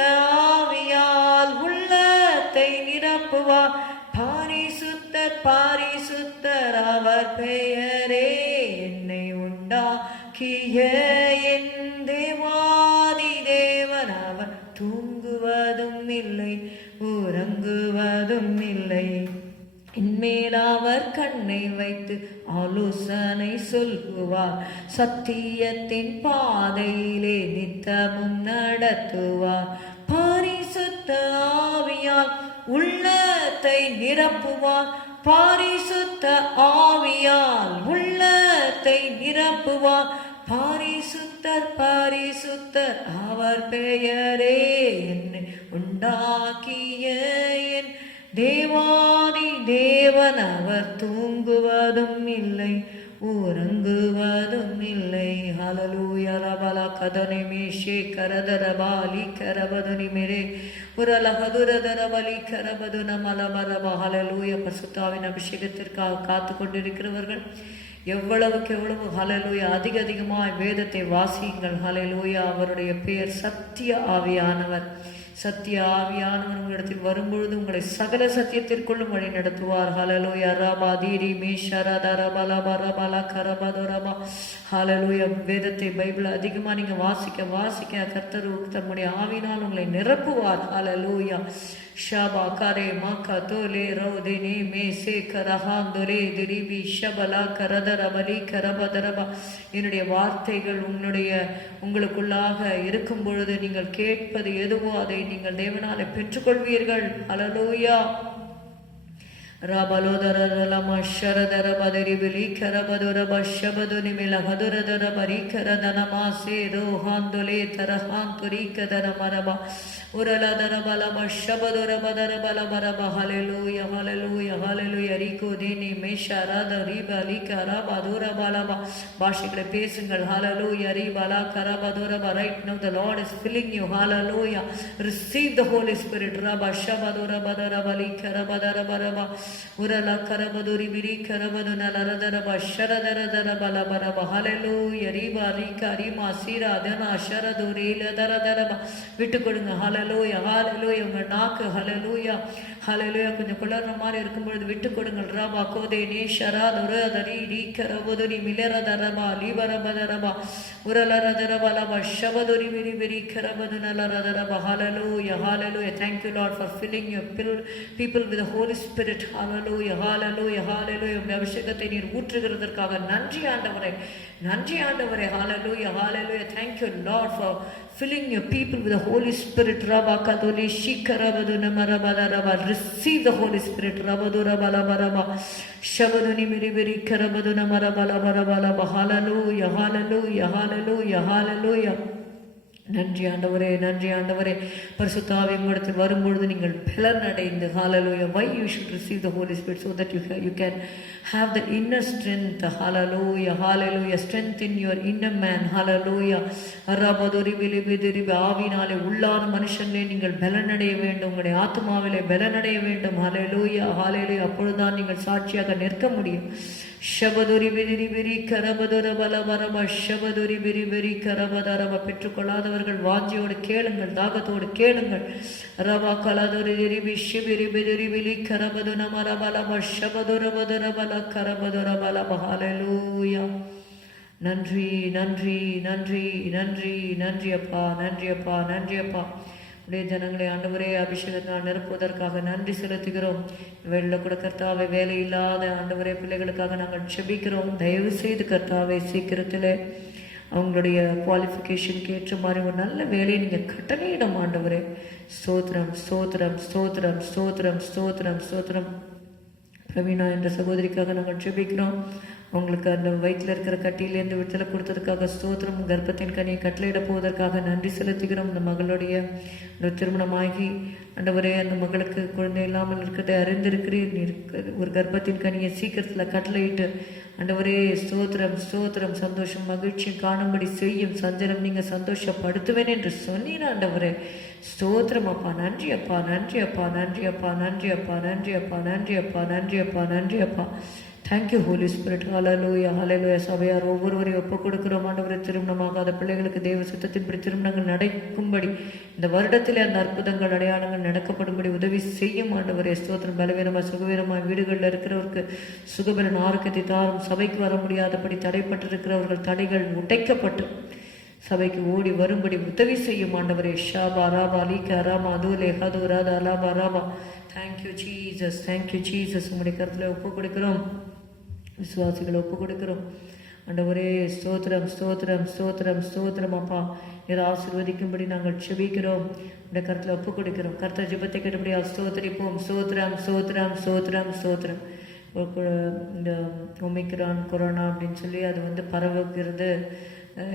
ஆவியால் உள்ளத்தை நிரப்புவார். பரிசுத்தர் பரிசுத்தர் அவர் பெயரே. என்னை உண்டாக்கிய என் தேவாதி தேவன் அவர் தூங்குவதும் இல்லை உறங்குவதும் இல்லை. என்மேல் அவர் கண்ணை வைத்து ஆலோசனை சொல்லுவார். சத்தியத்தின் பாதையிலே நித்தமும் நடத்துவார். பரிசுத்த ஆவியால் உள்ளத்தை நிரப்புவார். பரிசுத்த ஆவியால் உள்ளத்தை நிரப்புவார். பரிசுத்தர் பரிசுத்தர் அவர் பெயரே. என்னை உண்டாக்கிய என் தேவாதி தேவன் அவர் தூங்குவதும் இல்லை உறங்குவதும் இல்லை. ஹல்லேலூயா. ரபல கதனி மேஷே கரதர பாலி கரபதுனி மேரே உரல கதுரதர பலி கரபதுன மலமரப. ஹல்லேலூயா. பரிசுத்தாவின் அபிஷேகத்திற்காக காத்து கொண்டிருக்கிறவர்கள் எவ்வளவுக்கு எவ்வளவு ஹல்லேலூயா அதிகமாய் வேதத்தை வாசியுங்கள். ஹல்லேலூயா. அவருடைய பெயர் சத்திய ஆவியானவர். சத்திய ஆவியானவர் உங்களிடத்தில் வரும்பொழுது உங்களை சகல சத்தியத்திற்குள்ளும் வழி நடத்துவார். ஹல்லேலூயா. ரபா தீரி மேஷரதர பலபரபல கரபதரபா. ஹல்லேலூயா. வேதத்தை பைபிள் அதிகமாக நீங்கள் வாசிக்க கர்த்தர் தம்முடைய ஆவினால் உங்களை நிரப்புவார். ஹல்லேலூயா. ஷபா கரே மக தோலே ரோதினி மே சே கரஹாந்தொலே திரிபி ஷபலா கரதரபலி கரபதரபா. என்னுடைய வார்த்தைகள் உங்களுக்குள்ளாக இருக்கும் பொழுது நீங்கள் கேட்பது எதுவோ அதை நீங்கள் தேவனாலே பெற்றுக்கொள்வீர்கள். ஹல்லேலூயா. ரபலோதரலம ஷரதர பதரி பிலி கரபதுர பஷபதுனி மில ஹதுரதர பரி கரதனமா சேதோ ஹாந்தொலே தரஹாந்துரி கதர மரபா உரலதர பலம ஷபதுர பதர பலமரப. ஹல்லேலூயா. ஹல்லேலூயா. ஹல்லேலூயா. ரிகோ தேனி மேஷரத ரிபலி கரபதுர பலபா. பாஷைகளை பேசுங்கள். ஹல்லேலூயா. ரிபலா கரபதுர. Right now the Lord is filling you. Hallelujah. Receive the Holy Spirit. Rabba shabadura badara bali karabadara baraba urala karabaduri biri karabaduna laradara sharadara balabaraba. Hallelujah. Riba rika rima sira dana sharaduri ladara விட்டு கொடுங்க. ஹல்லேலூயா. ஹல்லேலூயா. உங்கள் நாக்கு ஹல்லேலூயா. ஹல்லேலூயா. கொஞ்சம் குளர்ற மாதிரி இருக்கும் பொழுது விட்டு கொடுங்கள். ரபா கோதே நீ ஷராதுரு அதரி ரீக்கரபுதுரி மிலரதரபா லீபரபதரபா உரலரதரபலபா ஷபதுரி விரி விரி கரபதுனலரதரபா. ஹல்லேலூயா. ஹல்லேலூயா. Thank you Lord for filling your people with the Holy Spirit. Hallelujah. Hallelujah. ஹல்லேலூயா. உங்கள் அபிஷேகத்தை நீர் ஊற்றுகிறதற்காக நன்றி ஆண்டவரே. நன்றி ஆண்டவரே. Hallelujah. Hallelujah. Thank you Lord for filling your people with the Holy Spirit. Rabba kadoli shikarabaduna marabadara. Receive the Holy Spirit. Rabadura balabaraba shabaduni miribiri karabaduna marabala barabala. Hallelujah. Hallelujah. Hallelujah. Hallelujah. நன்றி ஆண்டவரே, நன்றி ஆண்டவரே. பரிசுத்த ஆவி உம்மிடத்தில் வரும்பொழுது நீங்கள் பலன் அடைந்து, hallelujah, why you should receive the Holy Spirit, so that you can have the inner strength, hallelujah, hallelujah, strength in your inner man, hallelujah. அரபதுரி விலிபிதிரி ஆவினாலே உள்ளான மனுஷனே நீங்கள் பலனடைய வேண்டும், உங்களுடைய ஆத்மாவிலே பலனடைய வேண்டும், hallelujah, hallelujah. அப்பொழுதுதான் நீங்கள் சாட்சியாக நிற்க முடியும். ஷபதுரி விரி விரி கரபதுர பலபரப ஷபதுரி விரி விரி கரபதரப. பெற்றுக்கொள்ளாதவர்கள் வாஞ்சியோடு கேளுங்கள், தாகத்தோடு கேளுங்கள். ரபா கலதுரி விரி ஷிபிரி பிதிரி விலி கரபது நமரபலப ஷபதுரபதுர பல கரபதுர பலப. ஹல்லேலூயா. நன்றி நன்றி நன்றி நன்றி நன்றி அப்பா, நன்றி அப்பா, நன்றி அப்பா. உடைய ஜனங்களை ஆண்டவரே அபிஷேகத்தினால் நிரப்புவதற்காக நன்றி செலுத்துகிறோம். வெளியில் கூட கர்த்தாவை வேலை இல்லாத ஆண்டவரே பிள்ளைகளுக்காக நாங்கள் செபிக்கிறோம். தயவு செய்து கர்த்தாவை சீக்கிரத்தில் அவங்களுடைய குவாலிஃபிகேஷனுக்கு ஏற்ற மாதிரி ஒரு நல்ல வேலையை நீங்கள் கட்டளையிடும் ஆண்டவரே. ஸ்தோத்திரம் ஸ்தோத்திரம் ஸ்தோத்திரம் ஸ்தோத்திரம் ஸ்தோத்திரம் ஸ்தோத்திரம். பிரவீனா என்ற சகோதரிக்காக நாங்கள் செபிக்கிறோம். அவங்களுக்கு அந்த வயிற்றில் இருக்கிற கட்டியிலேருந்து விடுதலை கொடுத்ததுக்காக ஸ்தோத்திரம். கர்ப்பத்தின் கனியை கட்டளையிட போவதற்காக நன்றி செலுத்துகிறோம். அந்த மகளுடைய திருமணமாகி ஆண்டவரே அந்த மகளுக்கு குழந்தை இல்லாமல் இருக்கிறதை அறிந்திருக்கிறீர். ஒரு கர்ப்பத்தின் கனியை சீக்கிரத்தில் கட்டளையிட்டு ஆண்டவரே ஸ்தோத்திரம் ஸ்தோத்திரம். சந்தோஷம் மகிழ்ச்சியும் காணும்படி செய்யும் சஞ்சலம் நீங்கள் சந்தோஷப்படுத்துவேன் என்று சொன்னீர் ஆண்டவரே. ஸ்தோத்திரம் அப்பா, நன்றி அப்பா, நன்றி அப்பா, நன்றி அப்பா, நன்றி அப்பா, நன்றி அப்பா, நன்றி அப்பா, நன்றி அப்பா, நன்றி அப்பா. Thank you Holi Spirit. Hallelujah, hallelujah. சபையார் ஒவ்வொருவரையும் ஒப்புக் கொடுக்கிறோம் ஆண்டவரே. திருமணமாகாத பிள்ளைகளுக்கு தேவ சித்தத்தின்படி திருமணங்கள் நடக்கும்படி இந்த வருடத்திலே அந்த அற்புதங்கள் அடையாளங்கள் நடக்கப்படும்படி உதவி செய்யும் ஆண்டவரே. ஸ்தோத்திரம். பலவீனமாக சுகவீனமாக வீடுகளில் இருக்கிறவருக்கு சுகபலன் ஆரோக்கியத்தை தாரும். சபைக்கு வர முடியாதபடி தடைப்பட்டிருக்கிறவர்கள் தடைகள் உடைக்கப்பட்டு சபைக்கு ஓடி வரும்படி உதவி செய்யும் ஆண்டவரே. ஷாபா ராபா லீகா ராமா தூலே ஹது ராதா லாபா ராபா. Thank you Jesus, thank you Jesus. உங்களுடைய கருத்தில் ஒப்புக் கொடுக்கிறோம், விசுவாசிகளை ஒப்புக் கொடுக்கிறோம் ஆண்டவரே. ஸ்தோத்திரம் ஸ்தோத்திரம் ஸ்தோத்திரம் ஸ்தோத்திரம் அப்பா. இதை ஆசீர்வதிக்கும்படி நாங்கள் செபிக்கிறோம், உடைய கருத்தில் ஒப்புக் கொடுக்கிறோம். கர்த்தர் ஜெபத்தை கேட்டபடியா ஸ்தோத்திரிப்போம். ஸ்தோத்திரம் ஸ்தோத்திரம் ஸ்தோத்திரம் ஸ்தோத்திரம். இந்த ஒமிக்ரான் கொரோனா அப்படின்னு சொல்லி அது பரவுகிறது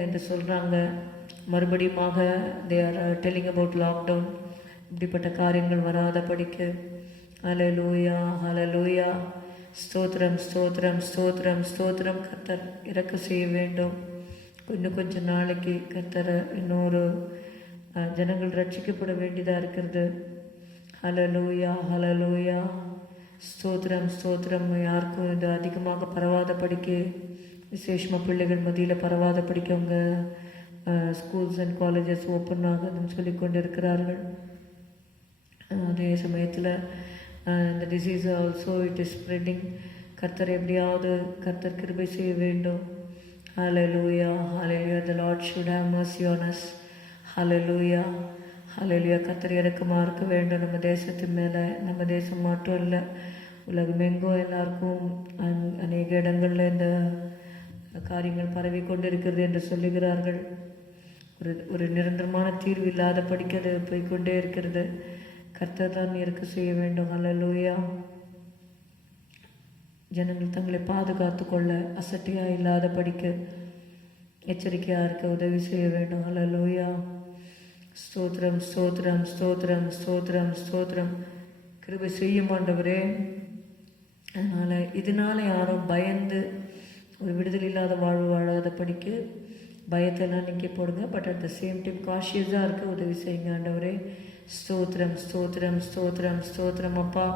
என்று சொல்கிறாங்க. மறுபடியுமாக they are telling about lockdown. இப்படிப்பட்ட காரியங்கள் வராத படிக்க ஹல்லேலூயா, ஹல்லேலூயா. ஸ்தோத்திரம் ஸ்தோத்திரம் ஸ்தோத்திரம் ஸ்தோத்திரம். கர்த்தர் இறக்க செய்ய வேண்டும். இன்னும் கொஞ்சம் நாளைக்கு கர்த்தர் இன்னொரு ஜனங்கள் ரட்சிக்கப்பட வேண்டியதாக இருக்கிறது. ஹல்லேலூயா, ஹல்லேலூயா. ஸ்தோத்திரம் ஸ்தோத்திரம். யாருக்கும் இது அதிகமாக பரவாத படிக்க, விசேஷமாக பிள்ளைகள் மத்தியில் பரவாத படிக்க அவங்க ஸ்கூல்ஸ் அண்ட் காலேஜஸ் ஓப்பன் ஆகுதுன்னு சொல்லி கொண்டு இருக்கிறார்கள். அதே சமயத்தில் இந்த disease also it is spreading. கர்த்தர் எப்படியாவது கர்த்தர் கிருபை செய்ய வேண்டும். ஹல்லேலூயா, ஹல்லேலூயா. The Lord should have mercy on us. ஹல்லேலூயா, ஹல்லேலூயா. கர்த்தர் இரக்கமாக இருக்க வேண்டும் நம்ம தேசத்தின் மேலே. நம்ம தேசம் மட்டும் இல்லை, உலகமெங்கும் எல்லாருக்கும் அநேக இடங்களில் இந்த காரியங்கள் பரவி கொண்டிருக்கிறது என்று சொல்லுகிறார்கள். ஒரு நிரந்தரமான தீர்வு இல்லாத படிக்கிறது போய்கொண்டே இருக்கிறது. கர்த்தர் தான் இருக்க செய்ய வேண்டும். ஹல்லேலூயா. ஜனங்கள் தங்களை பாதுகாத்து கொள்ள அசட்டையாக இல்லாத படிக்க எச்சரிக்கையாக இருக்க உதவி செய்ய வேண்டும். ஹல்லேலூயா. ஸ்தோத்திரம் ஸ்தோத்திரம் ஸ்தோத்திரம் ஸ்தோத்திரம் ஸ்தோத்திரம். கிருபை செய்யும் ஆண்டவரே. இதனால் யாரும் பயந்து ஒரு விடுதலை இல்லாத வாழ்வு வாழாத படிக்க பயத்தெல்லாம் நீக்கி போடுங்க. But at the same time காஷியஸாக இருக்க உதவி செய்யுங்க ஆண்டவரே. ஸ்தோத்திரம் ஸ்தோத்திரம் ஸ்தோத்திரம் ஸ்தோத்திரம் அப்பா.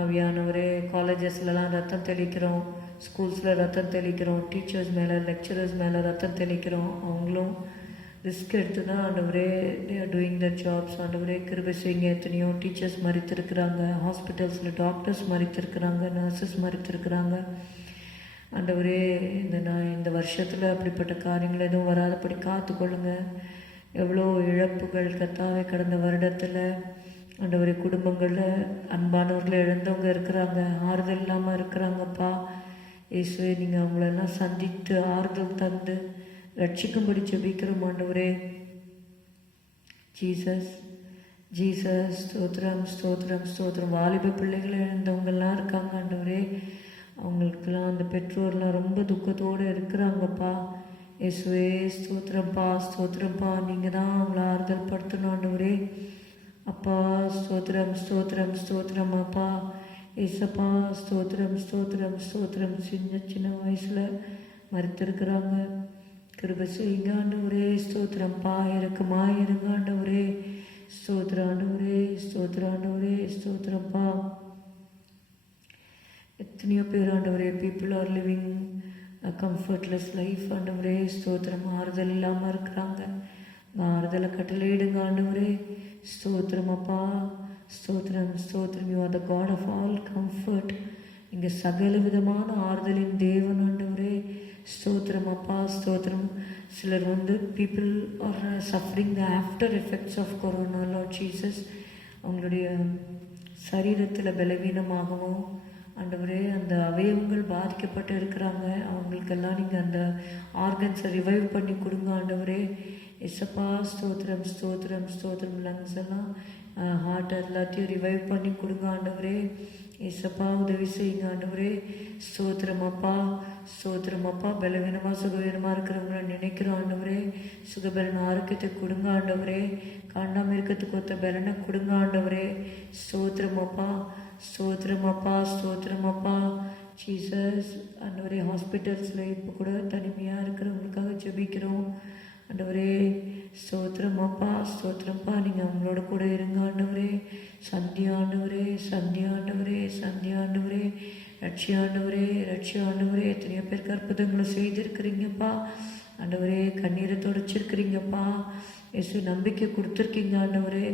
ஆவியானவரே, காலேஜஸ்லலாம் ரத்தம் தெளிக்கிறோம், ஸ்கூல்ஸில் ரத்தம் தெளிக்கிறோம், டீச்சர்ஸ் மேலே லெக்சரர்ஸ் மேலே ரத்தம் தெளிக்கிறோம். அவங்களும் ரிஸ்க் எடுத்து தான் ஆண்டவரே they are doing the jobs. ஆண்டவரே கிருபை செய்யுங்க. எத்தனையோ டீச்சர்ஸ் மறித்திருக்கிறாங்க, ஹாஸ்பிட்டல்ஸில் டாக்டர்ஸ் மறித்திருக்கிறாங்க, நர்சஸ் மறித்திருக்கிறாங்க. ஆண்டவரே இந்த வருஷத்தில் அப்படிப்பட்ட காரியங்கள் எதுவும் வராதபடி காத்துக்கொள்ளுங்க. எவ்வளோ இழப்புகள் கர்த்தாவே கடந்த வருடத்தில் ஆண்டவரே. குடும்பங்களில் அன்பானவர்களை இழந்தவங்க இருக்கிறாங்க, ஆறுதல் இல்லாமல் இருக்கிறாங்கப்பா. இயேசுவே, நீங்கள் அவங்களெல்லாம் சந்தித்து ஆறுதல் தந்து ரட்சிக்கும்படி ஜெபிக்கிறோம் ஆண்டவரே. Jesus Jesus. ஸ்தோத்திரம் ஸ்தோத்திரம் ஸ்தோத்திரம். வாலிப பிள்ளைகளை இழந்தவங்கெல்லாம் இருக்காங்க ஆண்டவரே. அவங்களுக்கெல்லாம் அந்த பெற்றோர்லாம் ரொம்ப துக்கத்தோடு இருக்கிறாங்கப்பா. இயேசுவே ஸ்தோத்திரம்ப்பா, ஸ்தோத்திரம்ப்பா. நீங்கள் தான் அவங்கள ஆறுதல் படுத்தணும் ஆண்டவரே. அப்பா ஸ்தோத்திரம், ஸ்தோத்திரம், ஸ்தோத்திரம் அப்பா. ஏசப்பா ஸ்தோத்திரம், ஸ்தோத்திரம், ஸ்தோத்திரம். சின்ன சின்ன வயசில் மறுத்திருக்கிறாங்க. கிருபை செய்யுங்க ஆண்டவரே. ஸ்தோத்திரம்ப்பா, இறக்கமா இருங்க ஆண்டவரே. ஸ்தோத்திர ஆண்டவரே, ஸ்தோத்திர ஆண்டவரே, ஸ்தோத்திரம்ப்பா. எத்தனையோ பேர் ஆண்டவரே, பீப்புள் ஆர் லிவிங் கம்ஃபர்ட்லெஸ் லைஃப் ஆண்டவரே. ஸ்தோத்திரம். ஆறுதல் இல்லாமல் இருக்கிறாங்க. ஆறுதலை கட்டளையிடுங்க ஆண்டவரே. ஸ்தோத்திரம் அப்பா, ஸ்தோத்திரம், ஸ்தோத்திரம். You are the God of all comfort. இங்கே சகல விதமான ஆறுதலின் தேவன் ஆண்டவரே. ஸ்தோத்திரம் அப்பா, ஸ்தோத்திரம். சிலர் people are suffering the after effects of corona. Lord Jesus, அவங்களுடைய சரீரத்தில் பலவீனமாகவும் ஆண்டவரே அந்த அவயவங்கள் பாதிக்கப்பட்டு இருக்கிறாங்க. அவங்களுக்கெல்லாம் நீங்கள் அந்த ஆர்கன்ஸை ரிவைவ் பண்ணி கொடுங்க ஆண்டவரே. எஸ்ஸப்பா ஸ்தோத்திரம், ஸ்தோத்திரம், ஸ்தோத்திரம். லங்ஸ் எல்லாம் ஹார்ட் எல்லாத்தையும் ரிவைவ் பண்ணி கொடுங்க ஆண்டவரே. ஏசப்பா உதவி செய்யுங்க ஆண்டவரே. ஸ்தோத்திரம் அப்பா, ஸ்தோத்திரம் அப்பா. பலவீனமாக சுகவீனமாக இருக்கிறவங்கள நினைக்கிறோம் ஆண்டவரே. சுகபலன் ஆரோக்கியத்தை கொடுங்க ஆண்டவரே. காண்டாமல் இருக்கிறதுக்கு ஒத்த பலனை கொடுங்க ஆண்டவரே. ஸ்தோத்திரம் அப்பா, ஸ்தோத்திரம் அப்பா, ஸ்தோத்திரம் அப்பா. ஜீசஸ் ஆண்டவரே, ஹாஸ்பிட்டல்ஸில் இப்போ கூட தனிமையாக இருக்கிறவங்களுக்காக ஜெபிக்கிறோம் ஆண்டவரே. ஸ்தோத்திரம் அப்பா, ஸ்தோத்திரம்ப்பா. நீங்கள் அவங்களோட கூட இருங்க ஆண்டவரே. சந்தியாண்டவரே, சந்தியாண்டவரே, சந்தியாண்டவரே. ரட்சியாண்டவரே, ரட்சியாண்டவரே. எத்தனையோ பேருக்கு அற்புதங்களை செய்திருக்கிறீங்கப்பா ஆண்டவரே. கண்ணீரை தொடச்சிருக்கிறீங்கப்பா. இயேசு நம்பிக்கை கொடுத்துருக்கீங்க ஆண்டவரே.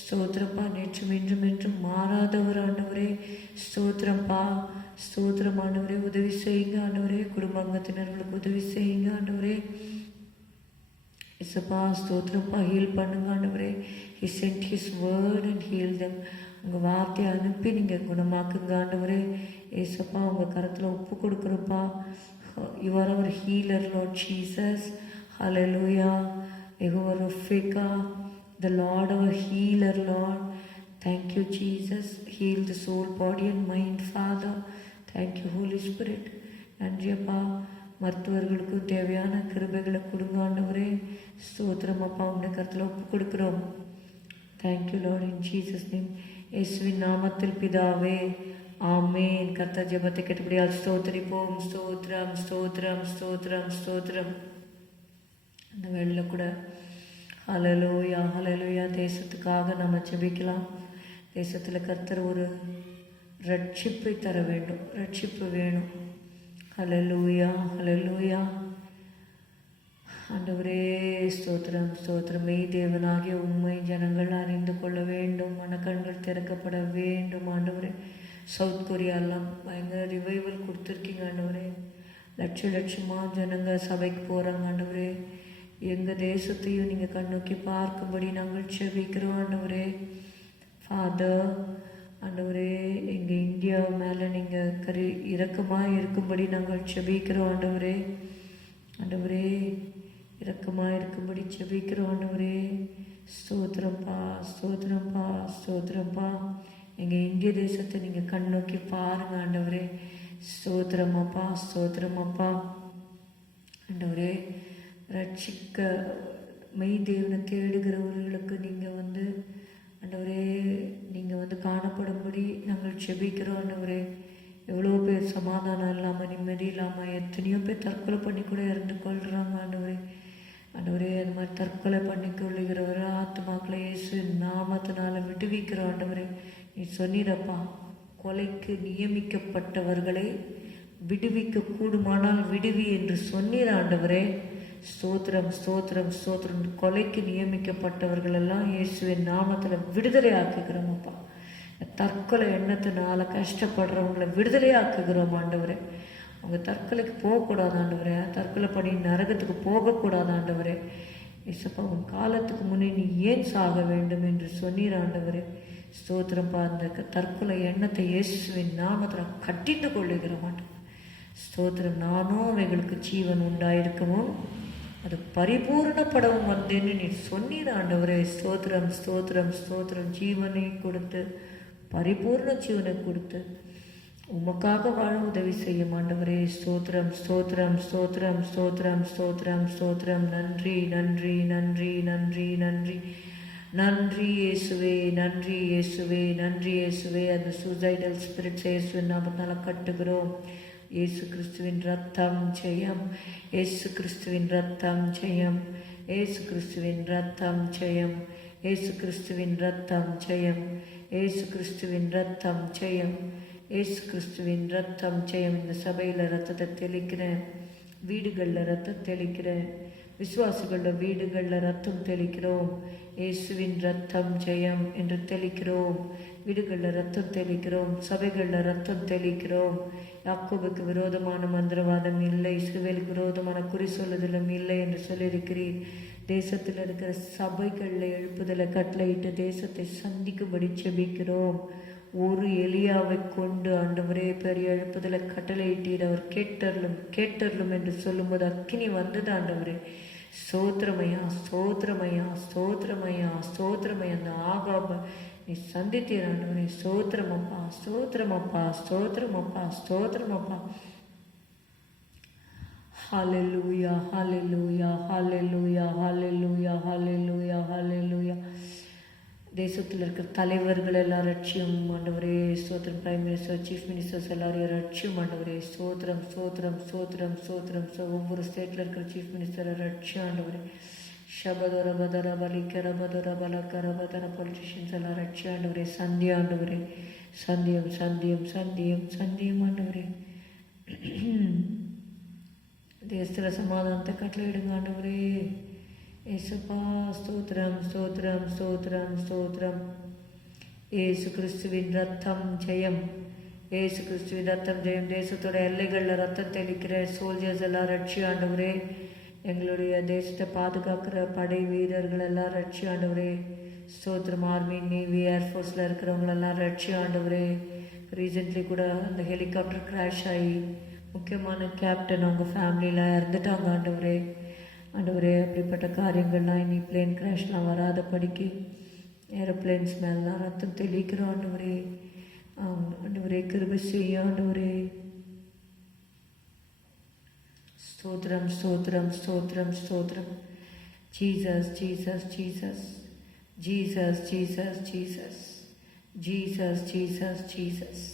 ஸ்தோத்திரப்பா. நேற்றும் இன்றும் என்றும் மாறாதவர் ஆண்டவரே. ஸ்தோத்திரம்ப்பா, ஸ்தோத்திரம் ஆண்டவரே. உதவி செய்யுங்க ஆண்டவரே. குடும்ப அங்கத்தினர்களுக்கு உதவி செய்யுங்க ஆண்டவரே. இசப்பா ஸ்தோத்திரப்பா. ஹீல் பண்ணுங்க ஆண்டவரே. He sent his word and healed them. உங்கள் வார்த்தையை அனுப்பி நீங்கள் குணமாக்குங்க ஆண்டவரே. ஏசப்பா உங்கள் கரத்தில் ஒப்பு கொடுக்குறப்பா. You are our healer, Lord Jesus. Hallelujah. Jehovah Rapha, the Lord our healer, Lord. Thank you, Jesus. Heal the soul, body and mind, Father. Thank you, Holy Spirit. நன்றியப்பா. மருத்துவர்களுக்கும் தேவையான கிருபைகளை கொடுங்க ஆண்டவரே. ஸ்தோத்திரம் அப்பா. உங்களுடைய கருத்தில் ஒப்பு கொடுக்குறோம். Thank you Lord, in Jesus name. இயேசுவின் நாமத்தில் பிதாவே, ஆமேன். கர்த்தர் ஜெபத்தை கேட்டபடியால் ஸ்தோத்திரிப்போம். ஸ்தோத்திரம், ஸ்தோத்திரம், ஸ்தோத்திரம், ஸ்தோத்திரம். அந்த வேளையில் கூட ஹல்லேலூயா, ஹல்லேலூயா. தேசத்துக்காக நம்ம ஜெபிக்கலாம். தேசத்தில் கர்த்தர் ஒரு ரட்சிப்பை தர வேண்டும். ரட்சிப்பு வேணும். ஹல்லேலூயா, ஹல்லேலூயா. ஆண்டவரே ஸ்தோத்திரம், ஸ்தோத்திரம். மெய் தேவனாகிய உண்மை ஜனங்கள் அறிந்து கொள்ள வேண்டும். மனக்கண்கள் திறக்கப்பட வேண்டும் ஆண்டவரே. சவுத் கொரியாலாம் பயங்கர ரிவைவல் கொடுத்துருக்கீங்க ஆண்டவரே. லட்சமாக ஜனங்க சபைக்கு போகிறாங்க ஆண்டவரே. எங்கள் தேசத்தையும் நீங்கள் கண்ணோக்கி பார்க்கும்படி நாங்கள் செபிக்கிறோம் ஆண்டவரே. ஃபாதர் ஆண்டவரே, எங்கள் இந்தியா மேலே நீங்கள் இரக்கமாக இருக்கும்படி நாங்கள் செபிக்கிறோம் ஆண்டவரே. ஆண்டவரே இரக்கமாக இருக்கும்படி செபிக்கிறோம் ஆண்டவரே. ஸ்தோத்திரம்ப்பா, ஸ்தோத்திரம்ப்பா, ஸ்தோத்திரம்ப்பா. எங்கள் இந்திய தேசத்தை நீங்கள் கண்ணோக்கி பாருங்கள் ஆண்டவரே. ஸ்தோத்திரமாப்பா, ஸ்தோத்திரமாப்பா. ஆண்டவரே, ரட்சிக்க மெய் தேவனை தேடுகிறவர்களுக்கு நீங்கள் ஆண்டவரே நீங்கள் காணப்படும்படி நாங்கள் செபிக்கிறோம் ஆண்டவரே. எவ்வளோ பேர் சமாதானம் இல்லாமல் நிம்மதி இல்லாமல் எத்தனையோ பேர் தற்கொலை பண்ணி கூட இறந்து கொள்கிறாங்க ஆண்டவரே. ஆண்டவரே, அந்த மாதிரி தற்கொலை பண்ணி கொள்ளுகிறவர ஆத்மாக்களை இயேசு நாமத்தினால விடுவிக்கிறோம் ஆண்டவரே. நீ சொன்னிடப்பா, கொலைக்கு நியமிக்கப்பட்டவர்களை விடுவிக்க கூடுமானால் விடுவி என்று சொன்னீர் ஆண்டவரே. ஸ்தோத்திரம், ஸ்தோத்திரம், ஸ்தோத்திரம். கொலைக்கு நியமிக்கப்பட்டவர்கள் எல்லாம் இயேசுவின் நாமத்தில் விடுதலை ஆக்குகிறோம் அப்பா. தற்கொலை எண்ணத்தினால கஷ்டப்படுறவங்களை விடுதலை ஆக்குகிறோம் ஆண்டவரே. அவங்க தற்கொலைக்கு போகக்கூடாது ஆண்டவரே. தற்கொலை பண்ணி நரகத்துக்கு போகக்கூடாது ஆண்டவரே. இசப்பா, உன் காலத்துக்கு முன்னே நீ ஏன் சாக வேண்டும் என்று சொன்னீர் ஆண்டவரே. ஸ்தோத்திரப்பா. அந்த தற்கொலை எண்ணத்தை இயேசுவின் நாமத்தில் கட்டிட்டு கொள்ளுகிற மாட்டோம். ஸ்தோத்திரம். நானும் அவைகளுக்கு ஜீவன் உண்டாயிருக்கவும் அது பரிபூர்ணப்படவும் வந்தேன்னு நீ சொன்னீர் ஆண்டவரே. ஸ்தோத்திரம், ஸ்தோத்திரம், ஸ்தோத்திரம். ஜீவனை கொடுத்து, பரிபூர்ண ஜீவனை கொடுத்து உமக்காக வாழ உதவி செய்யும் ஆண்டவரே. ஸ்தோத்திரம் ஸ்தோத்திரம் ஸ்தோத்திரம் ஸ்தோத்திரம் ஸ்தோத்திரம் ஸ்தோத்திரம். நன்றி நன்றி நன்றி நன்றி நன்றி நன்றி இயேசுவே, நன்றி இயேசுவே, நன்றி இயேசுவே. அந்த சூசைடல் ஸ்பிரிட்ஸ் இயேசுவின் நாமத்தால் கட்டுகிறோம். இயேசு கிறிஸ்துவின் ரத்தம் ஜெயம், இயேசு கிறிஸ்துவின் ரத்தம் ஜெயம், இயேசு கிறிஸ்துவின் ரத்தம் ஜெயம், இயேசு கிறிஸ்துவின் ரத்தம் ஜெயம், இயேசு கிறிஸ்துவின் ரத்தம் ஜெயம், இயேசு கிறிஸ்துவின் ரத்தம் ஜெயம். இந்த சபையில் ரத்தத்தை தெளிக்கிறேன், வீடுகளில் ரத்தம் தெளிக்கிறேன், விசுவாசிகளோட வீடுகளில் ரத்தம் தெளிக்கிறோம். இயேசுவின் ரத்தம் ஜெயம் என்று தெளிக்கிறோம். வீடுகளில் ரத்தம் தெளிக்கிறோம், சபைகளில் ரத்தம் தெளிக்கிறோம். யாக்கோபுக்கு விரோதமான மந்திரவாதம் இல்லை, இஸ்ரவேலுக்கு விரோதமான குறி சொல்லுதலும் இல்லை என்று சொல்லியிருக்கிறீர். தேசத்தில் இருக்கிற சபைகளில் எழுப்புதலை கட்டளையிட்டு தேசத்தை சந்திக்கும்படி செபிக்கிறோம். ஒரு எலியாவை கொண்டு ஆண்டவரே பெரிய எழுப்புதலை கட்டளையிட்டீர். அவர் கேட்டர்லும் என்று சொல்லும்போது அக்கினி வந்தது ஆண்டவரே. ஸ்தோத்திரமையா ஸ்தோத்திரமையா ஸ்தோத்திரமையா ஸ்தோத்திரமையா. அந்த ஆகாப நீ சந்தித்தீர் ஆண்டவரே. ஸ்தோத்திரமப்பா ஸ்தோத்திரமப்பா ஸ்தோத்திரமப்பா ஸ்தோத்திரமப்பா. ஹல்லேலூயா ஹல்லேலூயா ஹல்லேலூயா ஹல்லேலூயா ஹல்லேலூயா ஹல்லேலூயா. தேசத்தில் இருக்கிற தலைவர்கள் எல்லாம் ரட்சியம் ஆண்டவரே. ஸ்தோத்திரம். பிரைம் மினிஸ்டர், சீஃப் மினிஸ்டர்ஸ் எல்லாரையும் ரட்சியம் ஆண்டவரே. ஸ்தோத்திரம் ஸ்தோத்திரம் ஸ்தோத்திரம் ஸ்தோத்திரம். ஒவ்வொரு ஸ்டேட்டில் இருக்கிற சீஃப் மினிஸ்டரை ரட்சியம் ஆண்டவரே. ஷபதர பதர பலிக்கர பதர பலக்கர பதர பொலிட்டிஷியன்ஸ் எல்லாம் ரட்சியம் ஆண்டவரே. சந்தியம் ஆண்டவரே, சந்தியம் சந்தியம் சந்தியம் சந்தியம் ஆண்டவரே. தேசத்தில் சமாதானத்தை கட்டளையிடுங்க ஆண்டவரே. ஏசப்பா ஸ்தோத்திரம் ஸ்தோத்திரம் ஸ்தோத்திரம் ஸ்தோத்திரம். ஏசு கிறிஸ்துவின் ரத்தம் ஜெயம், ஏசு கிறிஸ்துவின் ரத்தம் ஜெயம். தேசத்தோட எல்லைகளில் ரத்தம் தெளிக்கிற சோல்ஜர்ஸ் எல்லாம் ரட்சி ஆண்டவரே. எங்களுடைய தேசத்தை பாதுகாக்கிற படை வீரர்கள் எல்லாம் ரட்சி ஆண்டவரே. ஸ்தோத்திரம். ஆர்மி, நேவி, ஏர்ஃபோர்ஸில் இருக்கிறவங்களெல்லாம் ரட்சி ஆண்டவரே. ரீசெண்ட்லி கூட அந்த ஹெலிகாப்டர் கிராஷ் ஆகி முக்கியமான கேப்டன் அவங்க ஃபேமிலியில் இறந்துட்டாங்க ஆண்டவரே. ஆண்டவரே, அப்படிப்பட்ட காரியங்கள்லாம் இனி பிளேன் கிராஷ்லாம் வராத படிக்கு ஏரோப்ளேன்ஸ் மேலாம் ரத்தம் தெளிக்கிறோம் ஆண்டவரே. ஆண்டவரே கிருபை செய்ய ஆண்டவரே. ஸ்தோத்திரம் ஸ்தோத்திரம் ஸ்தோத்திரம் ஸ்தோத்திரம். Jesus Jesus Jesus Jesus Jesus Jesus Jesus Jesus Jesus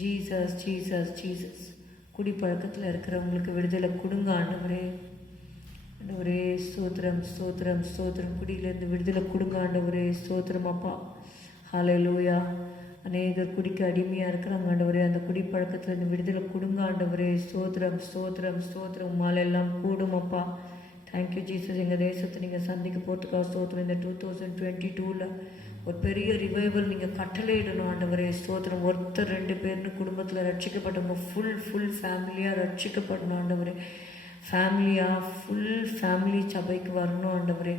Jesus Jesus Jesus. குடிப்பழக்கத்தில் இருக்கிறவங்களுக்கு விடுதலை கொடுங்க ஆண்டவரே. ஆண்டவரே ஸ்தோத்திரம் ஸ்தோத்திரம் ஸ்தோத்திரம். குடியிலேருந்து விடுதலை கொடுங்க ஆண்டவரே. ஸ்தோத்திரம் அப்பா. ஹல்லேலூயா. அநேகர் குடிக்க அடிமையாக இருக்கிறாங்க ஆண்டவரே. அந்த குடிப்பழக்கத்துலேருந்து விடுதலை கொடுங்க ஆண்டவரே. ஸ்தோத்திரம் ஸ்தோத்திரம் ஸ்தோத்திரம். மாலெல்லாம் கூடும் அப்பா. Thank you Jesus. எங்கள் தேசத்தை நீங்கள் சந்திக்க போகிறதுக்காக ஸ்தோத்திரம். இந்த 2022 ஒரு பெரிய ரிவைவல் நீங்கள் கட்டளையிடணும் ஆண்டவரே. ஸ்தோத்திரம். ஒருத்தர் 2 பேர்னு குடும்பத்தில் ரட்சிக்கப்பட்டவங்க ஃபுல் ஃபேமிலியாக ரட்சிக்கப்படணும் ஆண்டவரே. ஃபேமிலியாக ஃபுல் ஃபேமிலி சபைக்கு வரணும் ஆண்டவரே.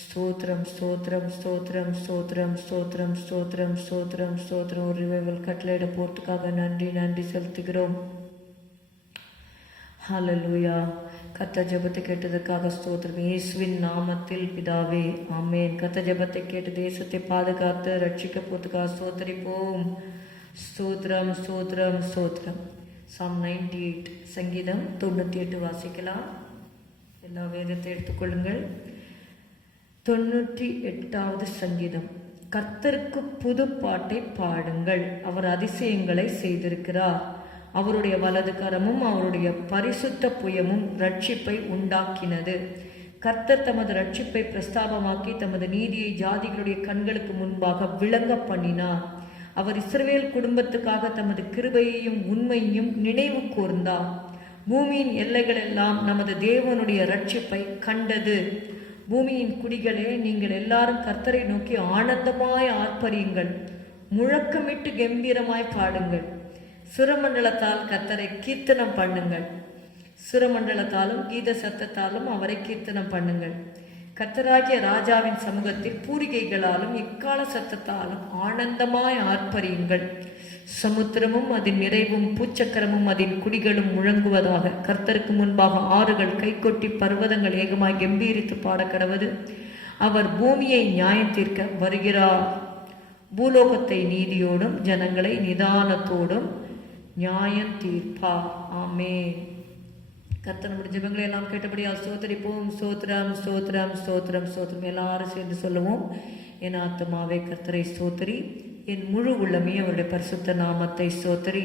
ஸ்தோத்திரம் ஸ்தோத்திரம் ஸ்தோத்திரம் ஸ்தோத்திரம் ஸ்தோத்திரம் ஸ்தோத்திரம் ஸ்தோத்திரம் ஸ்தோத்திரம். ஒரு ரிவைவல் கட்டளையிட போகிறதுக்காக நன்றி நன்றி செலுத்துகிறோம். ஹல்லேலூயா. கர்த்தர் ஜெபத்தை கேட்டதற்காக ஸ்தோத்திரம். இயேசுவின் நாமத்தில் பிதாவே, ஆமேன். கர்த்தர் ஜெபத்தை கேட்டு தேசத்தை பாதுகாத்து ரட்சிக்க போகிறதுக்காக ஸ்தோத்திரிப்போம். ஸ்தோத்திரம் ஸ்தோத்திரம் ஸ்தோத்திரம். Psalm 98, சங்கீதம் 98 வாசிக்கலாம். எல்லா வேதத்தை எடுத்துக்கொள்ளுங்கள். 98வது சங்கீதம். கர்த்தருக்கு புது பாட்டை பாடுங்கள், அவர் அதிசயங்களை செய்திருக்கிறார். அவருடைய வலது கரமும் அவருடைய பரிசுத்த புயமும் ரட்சிப்பை உண்டாக்கினது. கர்த்தர் தமது ரட்சிப்பை பிரஸ்தாபமாக்கி தமது நீதியை ஜாதிகளுடைய கண்களுக்கு முன்பாக விளங்க பண்ணினார். அவர் இஸ்ரவேல் குடும்பத்துக்காக தமது கிருபையையும் உண்மையையும் நினைவு கூர்ந்தார். பூமியின் எல்லைகள் எல்லாம் நமது தேவனுடைய ரட்சிப்பை கண்டது. பூமியின் குடிகளே, நீங்கள் எல்லாரும் கர்த்தரை நோக்கி ஆனந்தமாய் ஆர்ப்பரியுங்கள், முழக்கமிட்டு கம்பீரமாய் பாடுங்கள். சுரமண்டலத்தால் கர்த்தரை கீர்த்தனம் பண்ணுங்கள். சுரமண்டலத்தாலும் கீத சத்தத்தாலும் அவரை கீர்த்தனம் பண்ணுங்கள். கர்த்தராகிய ராஜாவின் சமூகத்தில் பூரிகைகளாலும் எக்கால சத்தத்தாலும் ஆனந்தமாய் ஆர்ப்பரியுங்கள். சமுத்திரமும் அதன் நிறைவும் பூச்சக்கரமும் அதன் குடிகளும் முழங்குவதாக. கர்த்தருக்கு முன்பாக ஆறுகள் கைகொட்டி பர்வதங்கள் ஏகமாய் கம்பீரித்து பாடக்கடவது. அவர் பூமியை நியாயம் தீர்க்க வருகிறார். பூலோகத்தை நீதியோடும் ஜனங்களை நிதானத்தோடும் நியாயம் தீர்ப்பார். ஆமென். கர்த்தர் நம்முடைய ஜெபங்களை எல்லாம் கேட்டபடியால் ஸ்தோத்திரிப்போம். ஸ்தோத்திரம் ஸ்தோத்திரம் ஸ்தோத்திரம் ஸ்தோத்திரம். எல்லாரும் சேர்ந்து சொல்லுவோம். என் ஆத்துமாவே கர்த்தரை ஸ்தோத்திரி, என் முழு உள்ளமே அவருடைய பரிசுத்த நாமத்தை ஸ்தோத்திரி.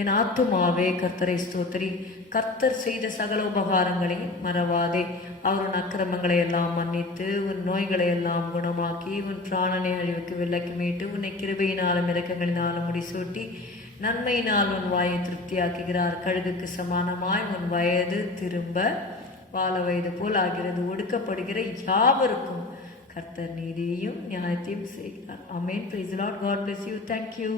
என் ஆத்துமாவே கர்த்தரை ஸ்தோத்திரி. கர்த்தர் செய்த சகல உபகாரங்களை மறவாதே. அவரின் அக்கிரமங்களை எல்லாம் மன்னித்து உன் நோய்களை எல்லாம் குணமாக்கி உன் பிராணனை அழிவுக்கு விலக்கி மீட்டு உன்னை கிருபையினாலும் இரக்கங்களினாலும் முடிசூட்டி நன்மையினால் உன் வாயை திருப்தியாக்குகிறார். கழுகுக்கு சமானமாய் உன் வயது திரும்ப வாழ வயது போல் ஆகிறது. ஒடுக்கப்படுகிற யாவருக்கும் கர்த்தர் நீதியையும் நியாயத்தையும் செய்கிறார். ஆமென். Praise the Lord. God bless you. Thank you.